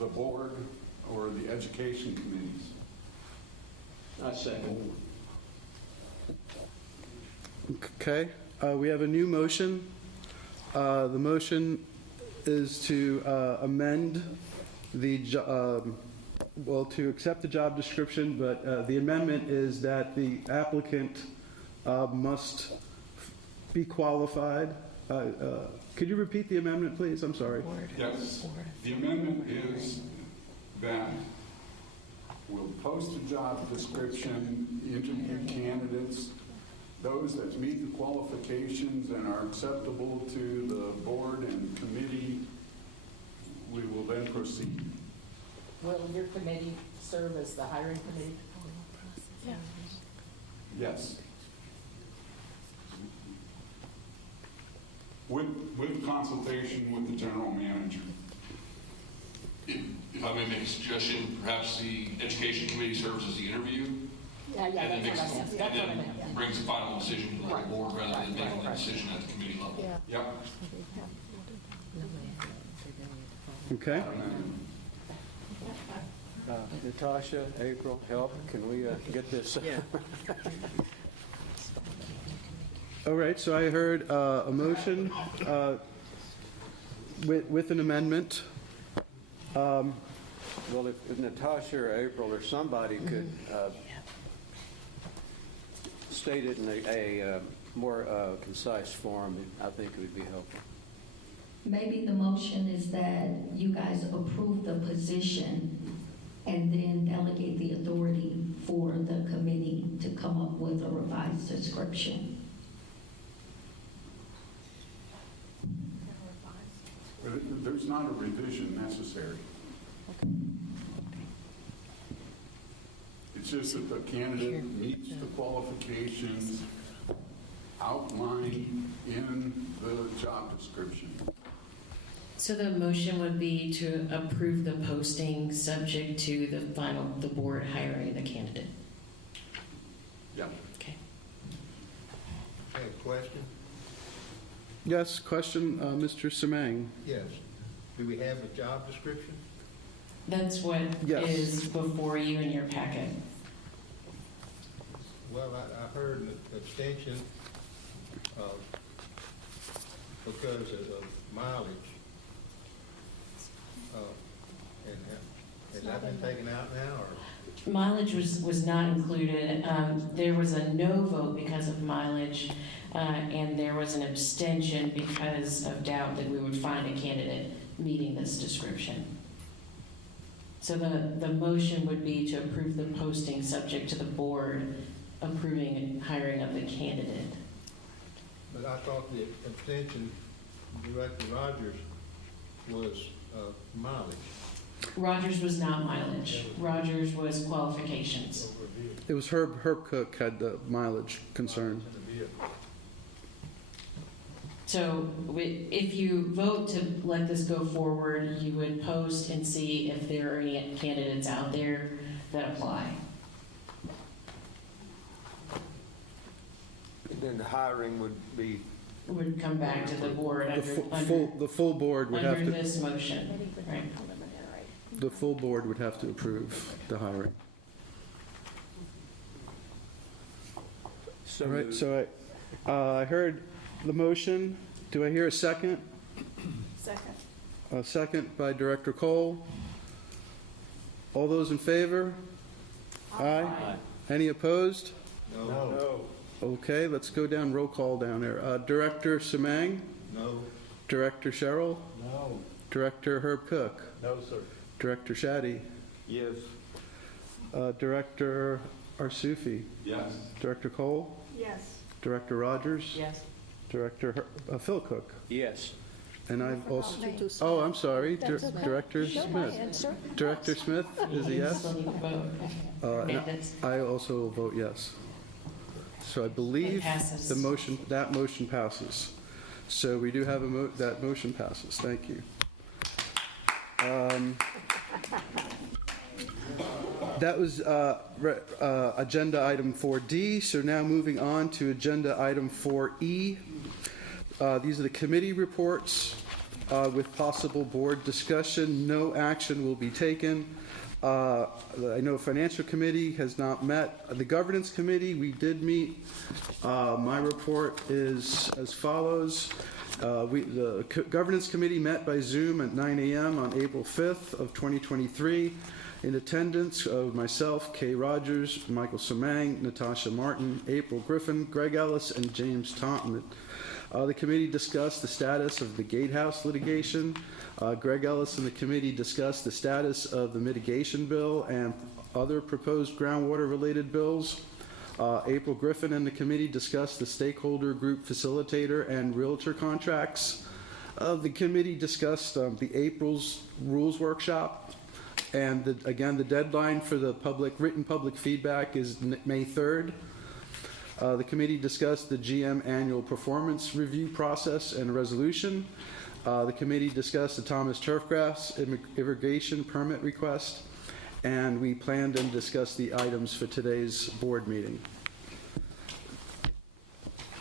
the board or the education committees. I second. Okay, we have a new motion. The motion is to amend to accept the job description, but the amendment is that the applicant must be qualified. Could you repeat the amendment, please? I'm sorry. Yes. The amendment is that we'll post a job description, interview candidates, those that meet the qualifications and are acceptable to the board and committee, we will then proceed. Will your committee serve as the hiring committee? Yes. With consultation with the general manager. If I may make a suggestion, perhaps the education committee serves as the interview, Yeah, and then that's what I meant. That's what I and meant, then yeah. brings the final decision to the Right. board rather than making the Right. decision at the committee level. Yeah. Yep. Okay. Natasha, April, help, can we get this? All right, so I heard a motion with an amendment. Well, if Natasha or April or somebody could state it in a more concise form, I think it would be helpful. Maybe the motion is that you guys approve the position and then delegate the authority for the committee to come up with a revised description. There's not a revision necessary. It's just that the candidate meets the qualifications outlined in the job description. So the motion would be to approve the posting subject to the board hiring the candidate. Yeah. Okay. Any question? Yes, question, Mr. Semang. Yes. Do we have a job description? That's what Yes. is before you in your packet. Well, I heard an abstention because of mileage. And has that been taken out now, or? Mileage was not included. There was a no vote because of mileage, and there was an abstention because of doubt that we would find a candidate meeting this description. So the motion would be to approve the posting subject to the board approving and hiring of the candidate. But I thought the abstention, Director Rogers, was mileage. Rogers was not mileage. Rogers was qualifications. It was Herb Cook had the mileage concern. So if you vote to let this go forward, you would post and see if there are any candidates out there that apply. And then the hiring would be... Would come back to the board The full board would have under to, this motion. Right. the full board would have to approve the hiring. So All right, moved. so I heard the motion. Do I hear a second? Second. A second by Director Cole. All those in favor? Aye. Any opposed? No. Okay, let's go down, roll call down there. Director Semang? No. Director Sherrill? No. Director Herb Cook? No, sir. Director Shaddy? Yes. Director Arsufi? Yes. Director Cole? Yes. Director Rogers? Yes. Director Phil Cook? Yes. And I've also, Me. oh, I'm sorry, That's okay. Director Show my Smith. answer. Director Smith is a You yes? still need to vote. And Candidates. I also will vote yes. So I believe It passes. that motion passes. So we do have that motion passes. Thank you. That was agenda item 4D. So now moving on to agenda item 4E. These are the committee reports with possible board discussion. No action will be taken. I know Financial Committee has not met. The Governance Committee, we did meet. My report is as follows. The Governance Committee met by Zoom at 9 a.m. on April 5th of 2023. In attendance of myself, Kay Rogers, Michael Semang, Natasha Martin, April Griffin, Greg Ellis, and James Taunton. The committee discussed the status of the Gatehouse litigation. Greg Ellis and the committee discussed the status of the mitigation bill and other proposed groundwater-related bills. April Griffin and the committee discussed the stakeholder group facilitator and realtor contracts. The committee discussed the April's rules workshop. And again, the deadline for the written public feedback is May 3rd. The committee discussed the GM annual performance review process and resolution. The committee discussed the Thomas Turfgrass irrigation permit request, and we planned and discussed the items for today's board meeting.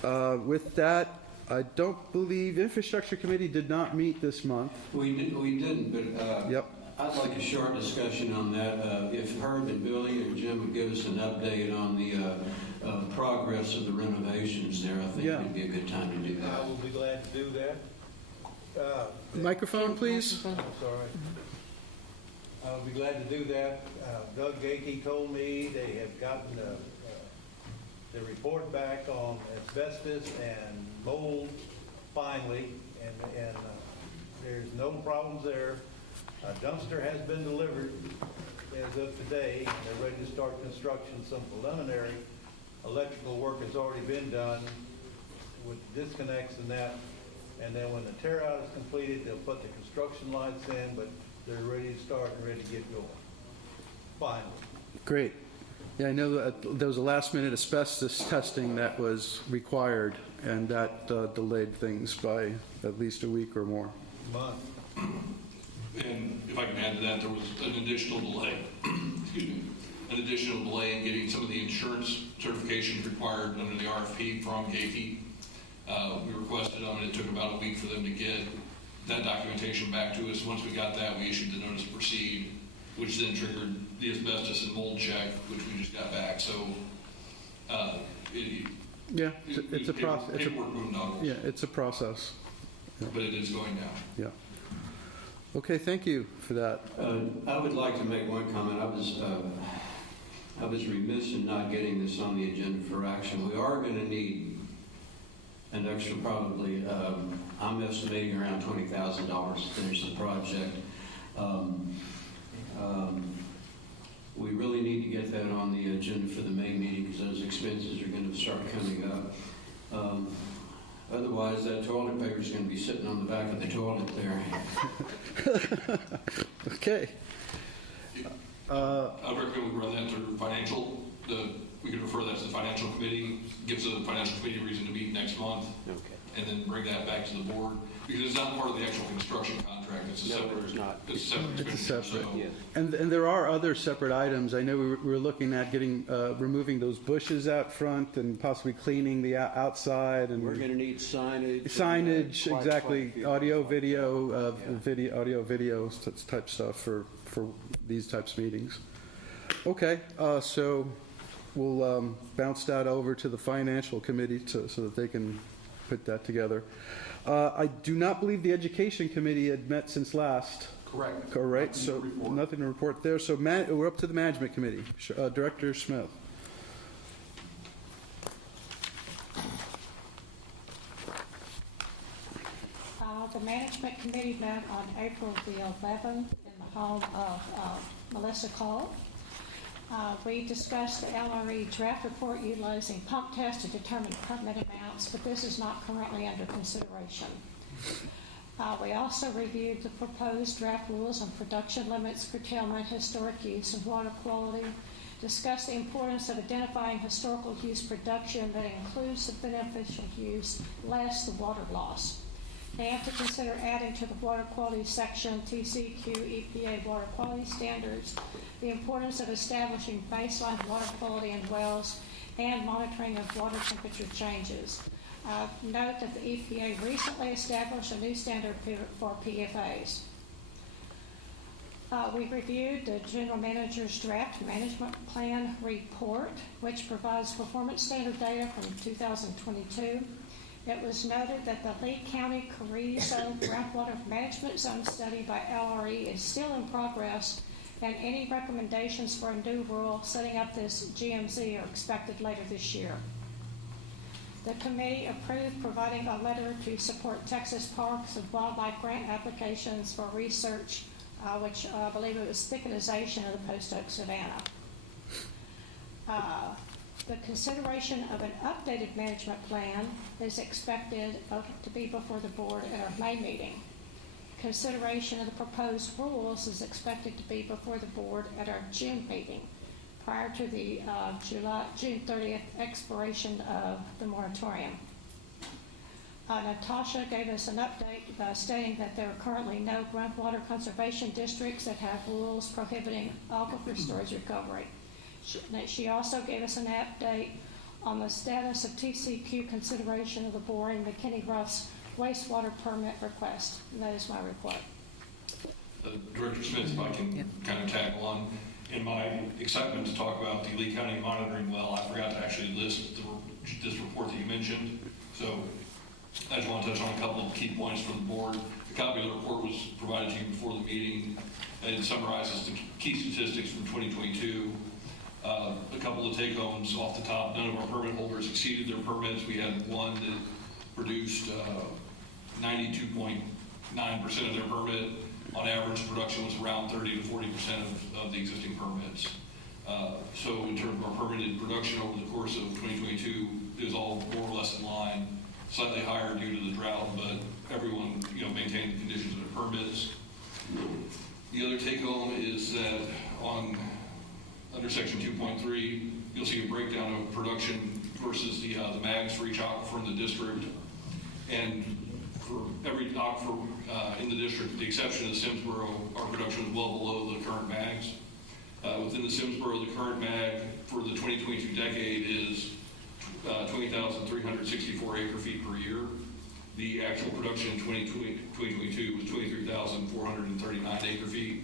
With that, I don't believe Infrastructure Committee did not meet this month. We didn't, but Yep. I'd like a short discussion on that. If Herb and Billy or Jim would give us an update on the progress of the renovations there, I think Yeah. it'd be a good time to do I that. will be glad to do that. Microphone, please. I'm sorry. I'll be glad to do that. Doug Gakey told me they have gotten They report back on asbestos and mold finally, and there's no problems there. A dumpster has been delivered as of today. They're ready to start construction. Some preliminary electrical work has already been done with disconnects and that. And then when the tear out is completed, they'll put the construction lights in, but they're ready to start and ready to get going. Finally. Great. Yeah, I know that there was a last-minute asbestos testing that was required, and that delayed things by at least a week or more. Month. And if I can add to that, there was an additional delay, excuse me, an additional delay in getting some of the insurance certifications required under the RFP from GAFE. We requested them, and it took about a week for them to get that documentation back to us. Once we got that, we issued the notice to proceed, which then triggered the asbestos and mold check, which we just got back. So, It's a process. Paperwork moving on. Yeah, it's a process. Yeah. But it is going down. Yeah. Okay, thank you for that. I would like to make one comment. I was remiss in not getting this on the agenda for action. We are going to need an extra, probably, I'm estimating around $20,000 to finish the project. We really need to get that on the agenda for the May meeting because those expenses are going to start coming up. Otherwise, that toilet paper is going to be sitting on the back of the toilet there. Okay. I recommend we run that through financial. We could refer that to the financial committee, gives the financial committee a reason to meet next month. Okay. And then bring that back to the board, because it's not part of the actual construction contract. It's a separate. it's not. It's a separate It's a expenditure. separate. So, Yes. And there are other separate items. I know we were looking at getting, removing those bushes out front and possibly cleaning the outside and. We're going to need signage. Signage, quite exactly, a few audio, things. video, Yeah. audio, video type stuff for these types of meetings. Okay, so we'll bounce that over to the financial committee so that they can put that together. I do not believe the education committee had met since last. Correct. All right, Nothing so to report. nothing to report there. So we're up to the management committee. Director Smith. The management committee met on April the 11th in the home of Melissa Cole. We discussed the LRE draft report utilizing pump tests to determine permit amounts, but this is not currently under consideration. We also reviewed the proposed draft rules on production limits, curtailment, historic use, and water quality, discussed the importance of identifying historical use production that includes the beneficial use less the water loss, and to consider adding to the water quality section TCQ EPA water quality standards, the importance of establishing baseline water quality in wells and monitoring of water temperature changes. Note that the EPA recently established a new standard for PFAS. We reviewed the General Manager's draft management plan report, which provides performance standard data from 2022. It was noted that the Lee County Carrizo Groundwater Management Zone study by LRE is still in progress, and any recommendations for a new rule setting up this GMZ are expected later this year. The committee approved providing a letter to support Texas Parks and Wildlife grant applications for research, which I believe it was thickenization of the Post Oak Savannah. The consideration of an updated management plan is expected to be before the board at our May meeting. Consideration of the proposed rules is expected to be before the board at our June meeting, prior to the June 30th expiration of the moratorium. Natasha gave us an update stating that there are currently no groundwater conservation districts that have rules prohibiting aquifer storage recovery. She also gave us an update on the status of TCQ consideration of the boring McKinney Ruff's wastewater permit request. And that is my report. Director Smith, if I can kind of tag on, in my excitement to talk about the Lee County monitoring well, I forgot to actually list this report that you mentioned. So I just want to touch on a couple of key points from the board. A copy of the report was provided to you before the meeting. It summarizes the key statistics from 2022. A couple of take-homes off the top, none of our permit holders exceeded their permits. We had one that produced 92.9% of their permit. On average, production was around 30 to 40% of the existing permits. So in terms of our permitted production over the course of 2022, it was all more or less in line, slightly higher due to the drought, but everyone, maintained the conditions of their permits. The other take-home is that under section 2.3, you'll see a breakdown of production versus the mags for each aquifer in the district. And for every aquifer in the district, with the exception of Simsboro, our production was well below the current mags. Within the Simsboro, the current mag for the 2022 decade is 20,364 acre feet per year. The actual production in 2022 was 23,439 acre feet.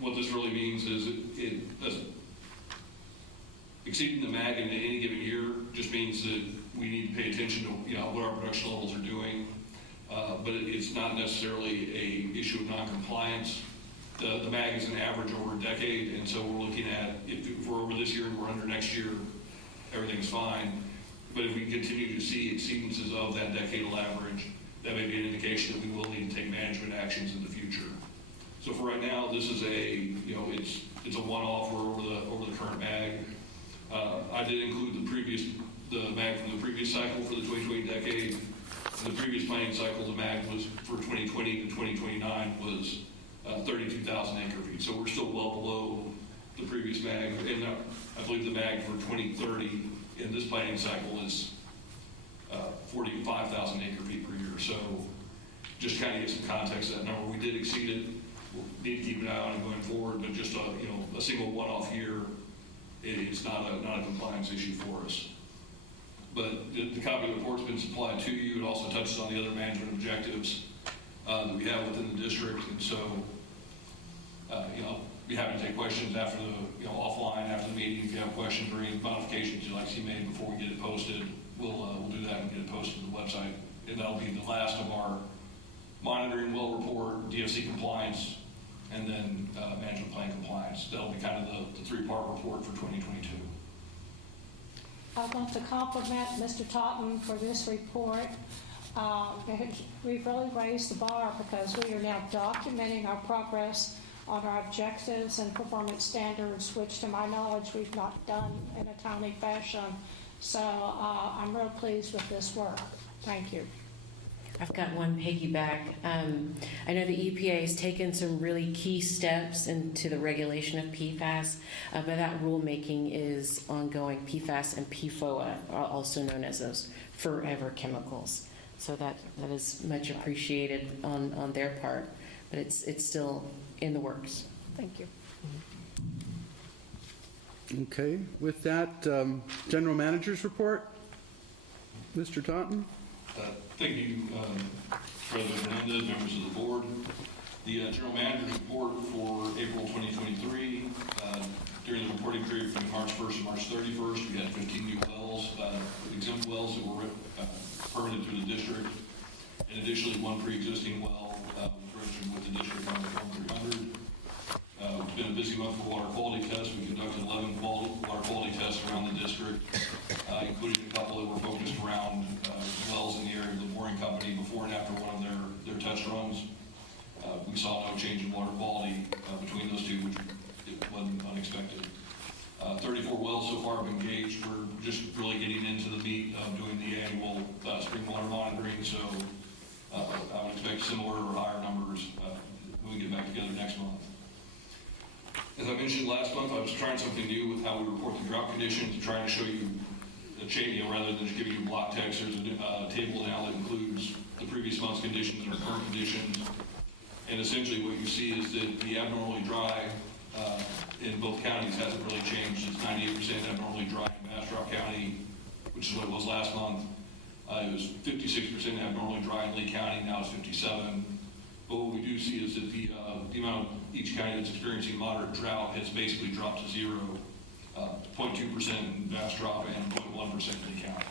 What this really means is exceeding the mag in any given year just means that we need to pay attention to what our production levels are doing, but it's not necessarily a issue of non-compliance. The mag is an average over a decade, and so we're looking at if we're over this year and we're under next year, everything's fine. But if we continue to see exceedances of that decadal average, that may be an indication that we will need to take management actions in the future. So for right now, this is it's a one-off. We're over the current mag. I did include the mag from the previous cycle for the 2020 decade. In the previous planning cycle, the mag was for 2020 to 2029 was 32,000 acre feet. So we're still well below the previous mag, and I believe the mag for 2030 in this planning cycle is 45,000 acre feet per year. So just kind of get some context to that number. We did exceed it. We'll need to keep an eye on it going forward, but just a single one-off year, it's not a compliance issue for us. But the copy of the report's been supplied to you. It also touches on the other management objectives that we have within the district, and so be happy to take questions after the offline after the meeting. If you have questions or any modifications you'd like to see made before we get it posted, we'll do that and get it posted to the website. And that'll be the last of our monitoring well report, DFC compliance, and then management plan compliance. That'll be kind of the three-part report for 2022. I want to compliment Mr. Totten for this report. We've really raised the bar because we are now documenting our progress on our objectives and performance standards, which to my knowledge we've not done in a timely fashion. So I'm real pleased with this work. Thank you. I've got one piggyback. I know the EPA has taken some really key steps into the regulation of PFAS, but that rulemaking is ongoing. PFAS and PFOA are also known as those forever chemicals. So that is much appreciated on their part, but it's still in the works. Thank you. Okay, with that, General Manager's report. Mr. Totten? Thank you, President Hernandez, members of the board. The General Manager's report for April 2023, during the reporting period from March 1st to March 31st, we had 15 new wells, exempt wells that were permitted through the district, and additionally one pre-existing well was registered with the district on the 300. It's been a busy month for water quality tests. We conducted 11 water quality tests around the district, including a couple that were focused around wells in the area of the boring company before and after one of their test runs. We saw no change in water quality between those two, which it wasn't unexpected. 34 wells so far have been engaged. We're just really getting into the meat of doing the annual spring water monitoring, so I would expect similar or higher numbers when we get back together next month. As I mentioned last month, I was trying something new with how we report the drought conditions, trying to show you a change, rather than just giving you block text. There's a table now that includes the previous month's conditions and our current conditions. And essentially what you see is that the abnormally dry in both counties hasn't really changed. It's 98% abnormally dry in Bastrop County, which is what it was last month. It was 56% abnormally dry in Lee County, now it's 57%. But what we do see is that the amount of each county that's experiencing moderate drought has basically dropped to zero, 0.2% in Bastrop and 0.1% in Lee County.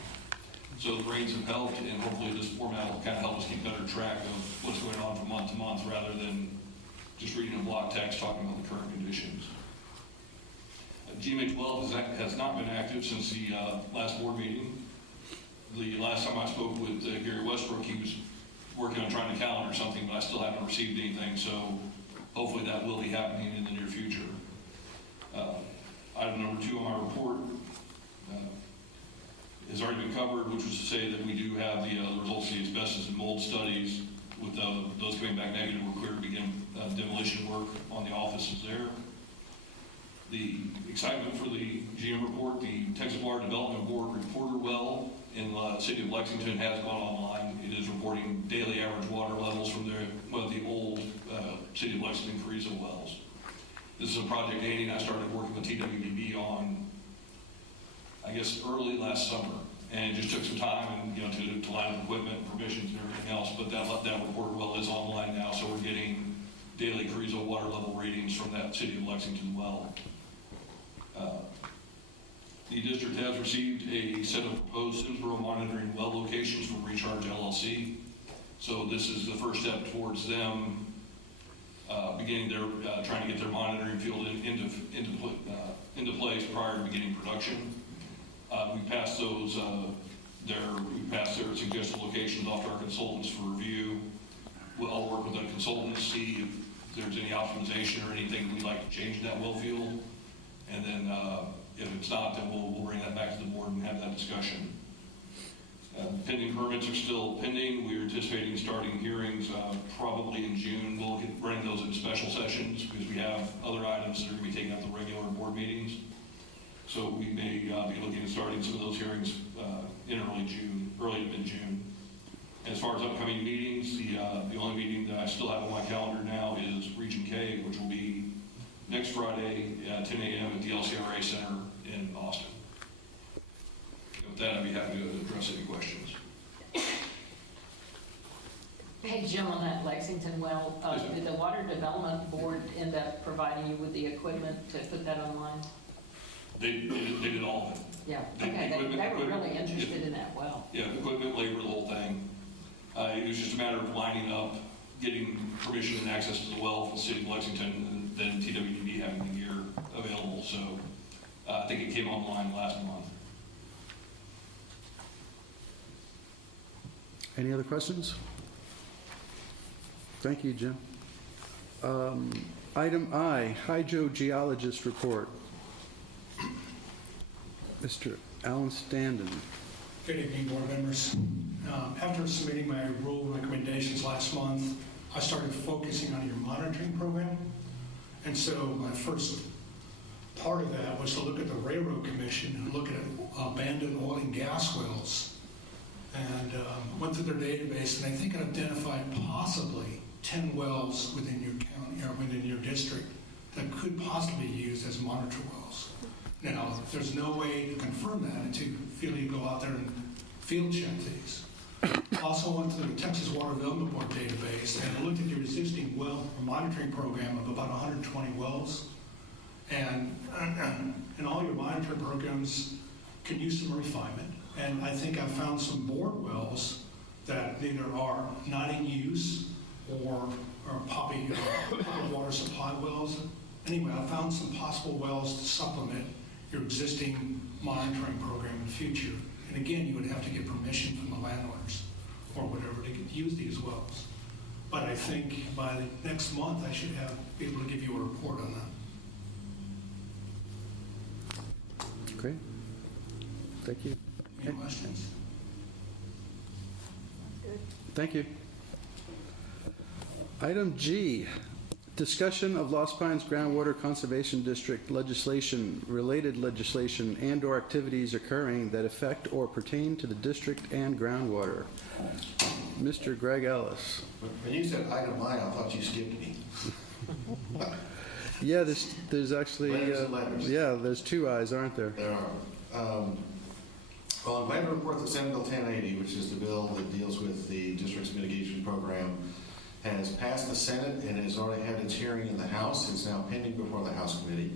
So the rains have helped, and hopefully this format will kind of help us keep better track of what's going on from month to month, rather than just reading a block text talking about the current conditions. GMA 12 has not been active since the last board meeting. The last time I spoke with Gary Westbrook, he was working on trying to calendar something, but I still haven't received anything, so hopefully that will be happening in the near future. Item number 2 on my report has already been covered, which was to say that we do have the results of the asbestos and mold studies. With those coming back negative, we're clear to begin demolition work on the offices there. The excitement for the GM report, the Texas Water Development Board reporter well in the city of Lexington has gone online. It is reporting daily average water levels from one of the old city of Lexington Carrizo wells. This is a project Andy and I started working with TWDB on, I guess, early last summer. And it just took some time and, to line up equipment, permissions, and everything else. But that report well is online now, so we're getting daily Carrizo water level readings from that city of Lexington well. The district has received a set of proposed Simsboro monitoring well locations from Recharge LLC. So this is the first step towards them beginning their trying to get their monitoring field into place prior to beginning production. We passed those. We passed their suggested locations off to our consultants for review. I'll work with the consultants, see if there's any optimization or anything we'd like to change in that well field, and then if it's not, then we'll bring that back to the board and have that discussion. Pending permits are still pending. We're anticipating starting hearings probably in June. We'll get running those in special sessions because we have other items that are going to be taken up the regular board meetings. So we may be looking at starting some of those hearings in early to mid-June. As far as upcoming meetings, the only meeting that I still have on my calendar now is Region K, which will be next Friday at 10 a.m. at the LCRA Center in Austin. With that, I'd be happy to address any questions. Hey, Jim, on that Lexington well, did the Water Development Board end up providing you with the equipment to put that online? They did all of it. Yeah, okay, they were really interested in that well. Yeah, equipment, labor, the whole thing. It was just a matter of lining up, getting permission and access to the well from the city of Lexington, and then TWDB having the gear available. So I think it came online last month. Any other questions? Thank you, Jim. Item I, hydrogeologist report. Mr. Alan Standen. Good evening, board members. After submitting my rule recommendations last month, I started focusing on your monitoring program. And so my first part of that was to look at the Railroad Commission and look at abandoned oil and gas wells. And went through their database, and I think I identified possibly 10 wells within your county or within your district that could possibly be used as monitor wells. Now, there's no way to confirm that until you feel you go out there and field check these. Also went through the Texas Water Development Board database and looked at your existing well monitoring program of about 120 wells. And all your monitoring programs can use some refinement. And I think I found some bored wells that either are not in use or poppy water supply wells. Anyway, I found some possible wells to supplement your existing monitoring program in the future. And again, you would have to get permission from the landowners or whatever to use these wells. But I think by the next month, I should be able to give you a report on that. Great. Thank you. Any questions? Good. Thank you. Item G, discussion of Lost Pines Groundwater Conservation District legislation, related legislation, and/or activities occurring that affect or pertain to the district and groundwater. Mr. Greg Ellis. When you said item I thought you skipped me. Yeah, there's actually letters. Yeah, there's two I's, aren't there? There are. Well, I'm glad to report that Senate Bill 1080, which is the bill that deals with the district's mitigation program, has passed the Senate and has already had its hearing in the House. It's now pending before the House Committee.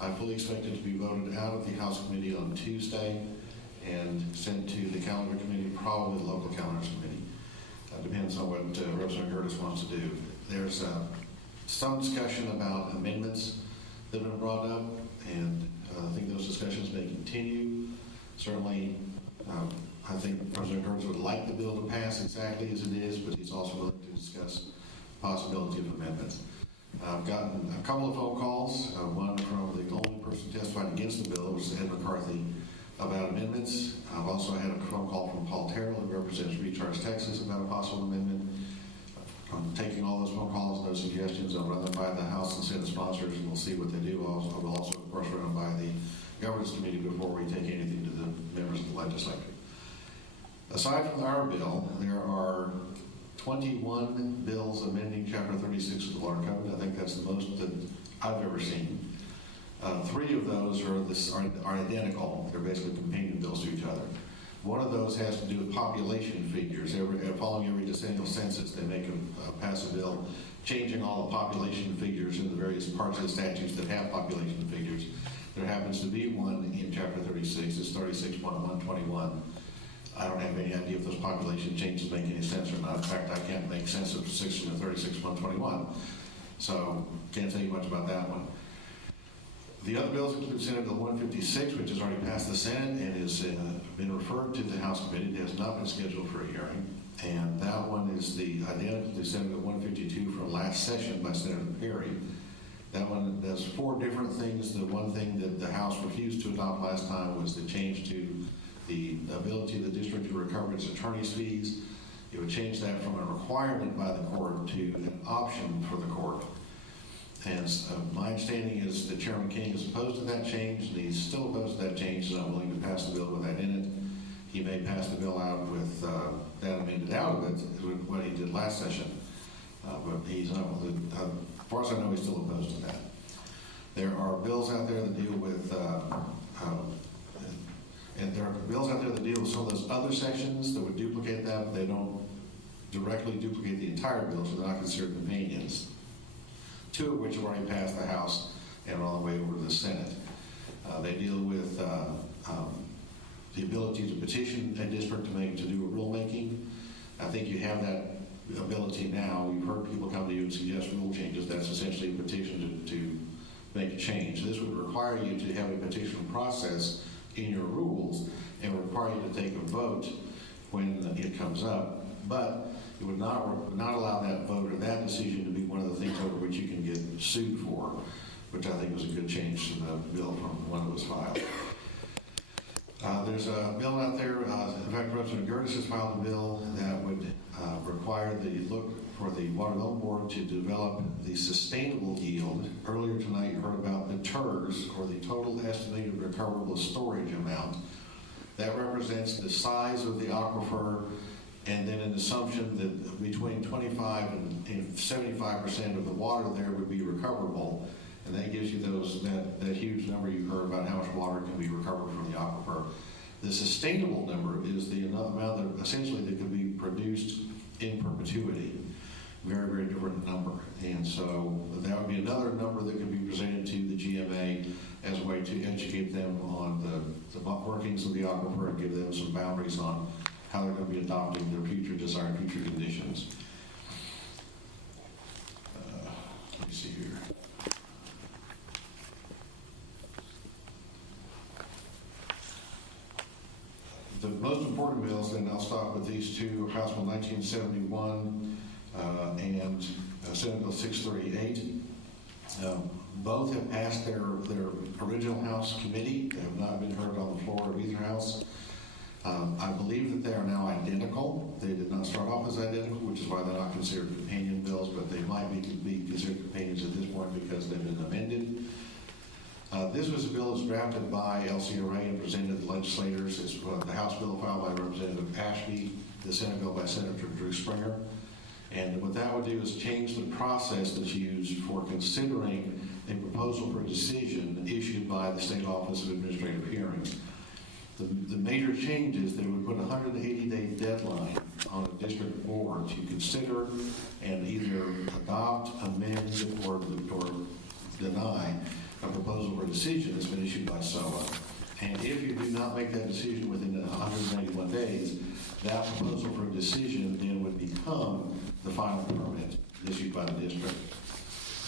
I fully expect it to be voted out of the House Committee on Tuesday and sent to the Calendar Committee, probably the local Calendars Committee. Depends on what Representative Curtis wants to do. There's some discussion about amendments that have been brought up, and I think those discussions may continue. Certainly, I think President Kurtz would like the bill to pass exactly as it is, but he's also willing to discuss the possibility of amendments. I've gotten a couple of phone calls, one from the only person testifying against the bill, which is Ed McCarthy, about amendments. I've also had a phone call from Paul Terrell, who represents Recharge Texas, about a possible amendment. I'm taking all those phone calls and those suggestions. I'll run them by the House and Senate sponsors, and we'll see what they do. I will also, of course, run them by the Governance Committee before we take anything to the members of the legislature. Aside from our bill, there are 21 bills amending Chapter 36 of the Water Code. I think that's the most that I've ever seen. 3 of those are identical. They're basically companion bills to each other. One of those has to do with population figures. Following every decennial census, they pass a bill changing all the population figures in the various parts of the statutes that have population figures. There happens to be one in Chapter 36. It's 36.121. I don't have any idea if those population changes make any sense or not. In fact, I can't make sense of 36.121. So can't tell you much about that one. The other bills include Senate Bill 156, which has already passed the Senate and has been referred to the House Committee. It has not been scheduled for a hearing. And that one is identical to Senate Bill 152 from last session by Senator Perry. That one does 4 different things. The one thing that the House refused to adopt last time was the change to the ability of the district to recover its attorney's fees. It would change that from a requirement by the court to an option for the court. And my understanding is that Chairman King is opposed to that change, and he's still opposed to that change, and I'm willing to pass the bill with that in it. He may pass the bill out with that amended out of it, what he did last session. But he's not, as far as I know, he's still opposed to that. There are bills out there that deal with, and there are bills out there that deal with some of those other sections that would duplicate that, but they don't directly duplicate the entire bill, so they're not considered companions. 2 of which have already passed the House and are on the way over to the Senate. They deal with the ability to petition a district to do a rulemaking. I think you have that ability now. You've heard people come to you and suggest rule changes. That's essentially a petition to make a change. This would require you to have a petition process in your rules and require you to take a vote when it comes up. But it would not allow that vote or that decision to be one of the things over which you can get sued for, which I think was a good change to the bill from when it was filed. There's a bill out there, in fact, Representative Giddings has filed a bill that would require for the Water Development Board to develop the sustainable yield. Earlier tonight, you heard about the TERS, or the total estimated recoverable storage amount. That represents the size of the aquifer, and then an assumption that between 25 and 75% of the water there would be recoverable. And that gives you that huge number you heard about how much water can be recovered from the aquifer. The sustainable number is the amount that essentially that could be produced in perpetuity. Very, very different number. And so that would be another number that could be presented to the GMA as a way to educate them on the workings of the aquifer and give them some boundaries on how they're going to be adopting their desired future conditions. Let me see here. The most important bills, and I'll start with these 2, House Bill 1971 and Senate Bill 638. Both have passed their original House committee. They have not been heard on the floor of either House. I believe that they are now identical. They did not start off as identical, which is why they're not considered companion bills, but they might be considered companions at this point because they've been amended. This was a bill that was drafted by LCRA and presented to the legislators. It's the House bill filed by Representative Ashby, the Senate bill by Senator Drew Springer. And what that would do is change the process that's used for considering a proposal for a decision issued by the State Office of Administrative Hearings. The major change is they would put a 180-day deadline on the district board to consider and either adopt, amend, or deny a proposal for a decision that's been issued by SOA. And if you do not make that decision within 181 days, that proposal for a decision then would become the final permit issued by the district.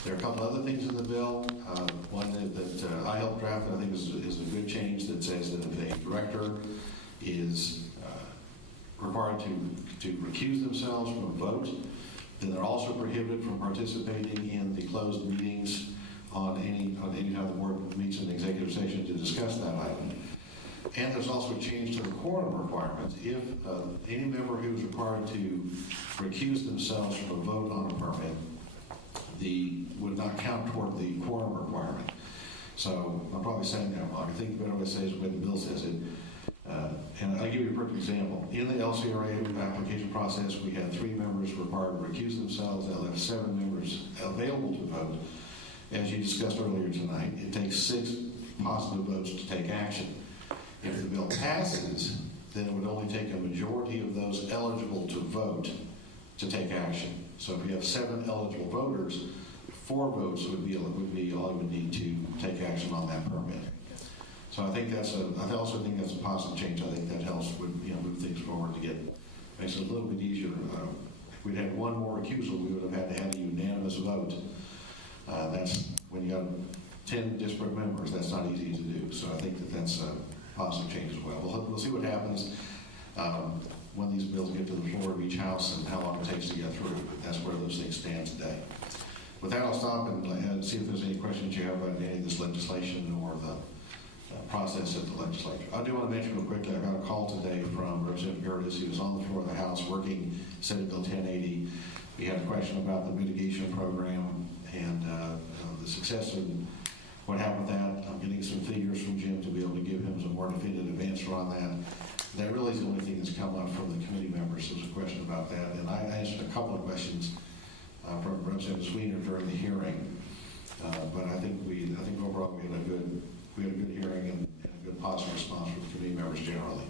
There are a couple other things in the bill. One that I helped draft, that I think is a good change, that says that if a director is required to recuse themselves from a vote, then they're also prohibited from participating in the closed meetings on any time the board meets in executive session to discuss that item. And there's also a change to the quorum requirement. If any member who is required to recuse themselves from a vote on a permit, would not count toward the quorum requirement. So I'm probably saying that wrong. I think the better way to say it is the way the bill says it. And I'll give you a perfect example. In the LCRA application process, we had 3 members required to recuse themselves. That left 7 members available to vote. As you discussed earlier tonight, it takes 6 positive votes to take action. If the bill passes, then it would only take a majority of those eligible to vote to take action. So if you have 7 eligible voters, 4 votes would be all you would need to take action on that permit. So I also think that's a positive change. I think that helps with, move things forward makes it a little bit easier. If we'd had 1 more recusal, we would have had to have a unanimous vote. That's when you have 10 disparate members. That's not easy to do. So I think that's a positive change as well. We'll see what happens when these bills get to the floor of each house and how long it takes to get through. But that's where those things stand today. With that, I'll stop and see if there's any questions you have about any of this legislation or the process of the legislature. I do want to mention real quickly, I got a call today from Representative Giddings. He was on the floor of the House working Senate Bill 1080. He had a question about the mitigation program and the success and what happened with that. I'm getting some figures from Jim to be able to give him some more definitive answer on that. That really is the only thing that's come up from the committee members. There was a question about that, and I answered a couple of questions from Representative Sweeney during the hearing. But I think overall we had a good hearing and a good positive response from the committee members generally.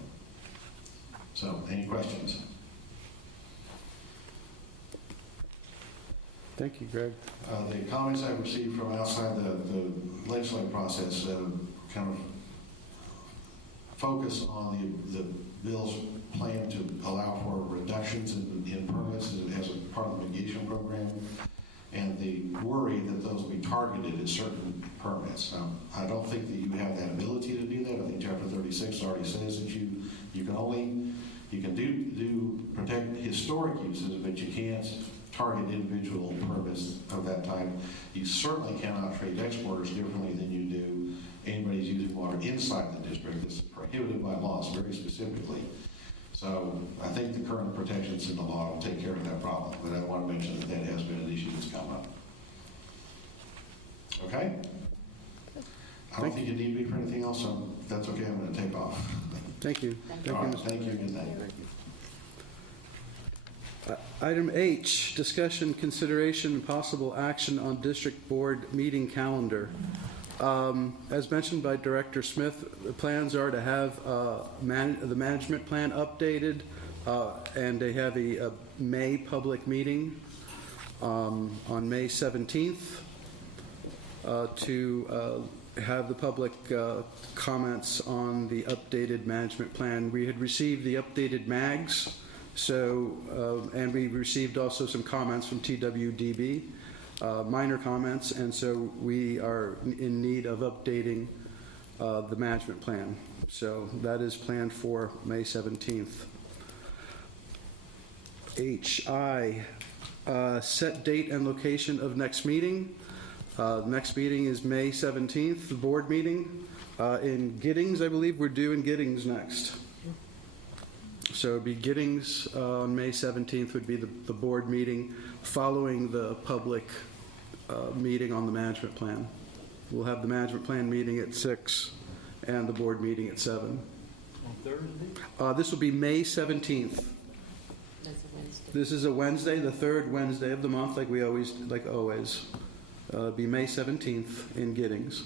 So, any questions? Thank you, Greg. The comments I've received from outside the legislative process kind of focus on the bill's plan to allow for reductions in permits as a part of the mitigation program, and the worry that those will be targeted at certain permits. I don't think that you have that ability to do that. I think Chapter 36 already says that you can do protect historic uses, but you can't target individual permits of that type. You certainly cannot treat exporters differently than you do anybody who's using water inside the district. It's prohibited by laws very specifically. So I think the current protections in the law will take care of that problem, but I want to mention that has been an issue that's come up. Okay? I don't think you need me for anything else, so if that's okay, I'm going to take off. Thank you. All right, thank you. Good night. Item H, discussion, consideration, and possible action on district board meeting calendar. As mentioned by Director Smith, the plans are to have the management plan updated and they have a May public meeting on May 17th to have the public comments on the updated management plan. We had received the updated mags, and we received also some comments from TWDB. Minor comments, and so we are in need of updating the management plan. So that is planned for May 17th. HI, set date and location of next meeting. Next meeting is May 17th, the board meeting in Giddings. I believe we're due in Giddings next. So it'd be Giddings on May 17th would be the board meeting following the public meeting on the management plan. We'll have the management plan meeting at 6 and the board meeting at 7. On Thursday? This will be May 17th. That's a Wednesday. This is a Wednesday, the third Wednesday of the month, like always. It'll be May 17th in Giddings.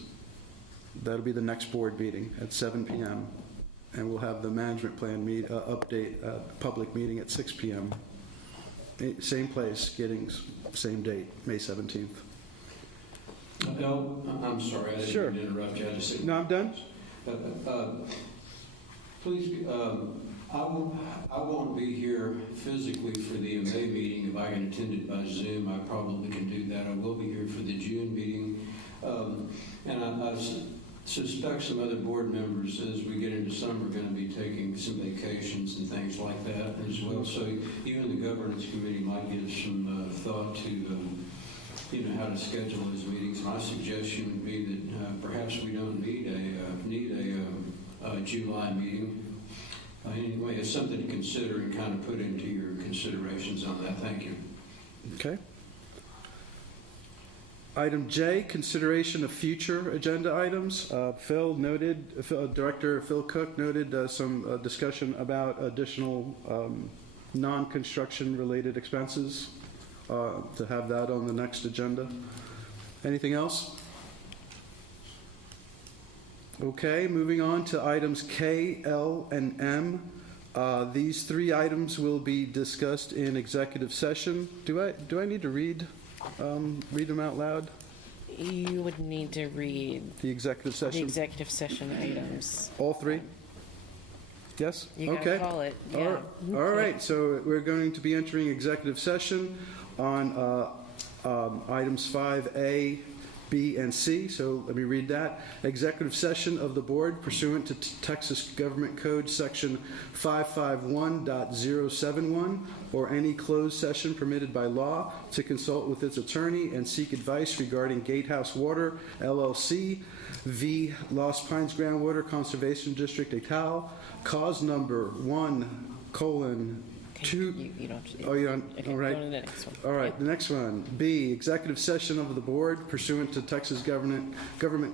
That'll be the next board meeting at 7 p.m. And we'll have the management plan update public meeting at 6 p.m. Same place, Giddings, same date, May 17th. No, I'm sorry, I didn't mean to interrupt you. I just No, I'm done. Please, I won't be here physically for the May meeting. If I can attend it by Zoom, I probably can do that. I will be here for the And I suspect some other board members, as we get into summer, are going to be taking some vacations and things like that as well. So you and the governance committee might give some thought to how to schedule those meetings. My suggestion would be that perhaps we don't need a July meeting. Anyway, it's something to consider and kind of put into your considerations on that. Thank you. Okay. Item J, consideration of future agenda items. Director Phil Cook noted some discussion about additional non-construction related expenses, to have that on the next agenda. Anything else? Okay, moving on to items K, L, and M. These three items will be discussed in executive session. Do I need to read them out loud? You would need to read The executive the session? executive session items. All three? Yes? You gotta Okay. call it, All yeah. right. All right, so we're going to be entering executive session on items 5A, B, and C. So let me read that. Executive session of the board pursuant to Texas Government Code Section 551.071 or any closed session permitted by law to consult with its attorney and seek advice regarding Gatehouse Water, LLC, v. Lost Pines Groundwater Conservation District, et al., cause number 1:2. You don't. Oh, you don't? Okay, All right. go to the next one. All right, the next one. B, executive session of the board pursuant to Texas Government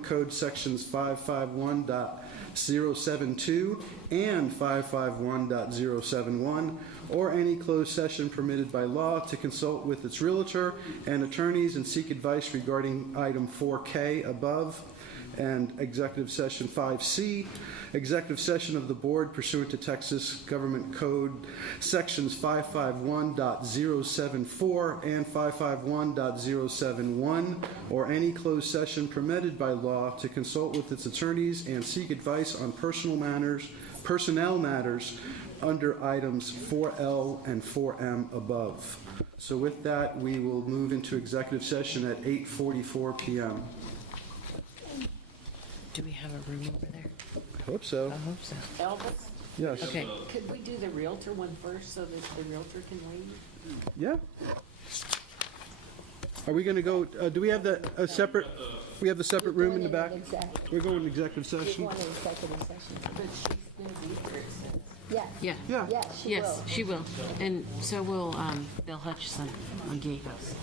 Code Sections 551.072 and 551.071, or any closed session permitted by law to consult with its realtor and attorneys and seek advice regarding item 4K above. And executive session 5C, executive session of the board pursuant to Texas Government Code Sections 551.074 and 551.071, or any closed session permitted by law to consult with its attorneys and seek advice on personnel matters under items 4L and 4M above. So with that, we will move into executive session at 8:44 p.m. Do we have a room over there? I hope so. I hope so. Elvis? Yes. Okay. Could we do the realtor one first so that the realtor can leave? Yeah. Are we going to go, do we have the separate, we have the separate room in the back? We're going to executive session? But she's gonna be here, it says. Yeah. Yeah. Yeah. Yeah, she Yes, will. she will. And so will Bill Hutchison on Gatehouse.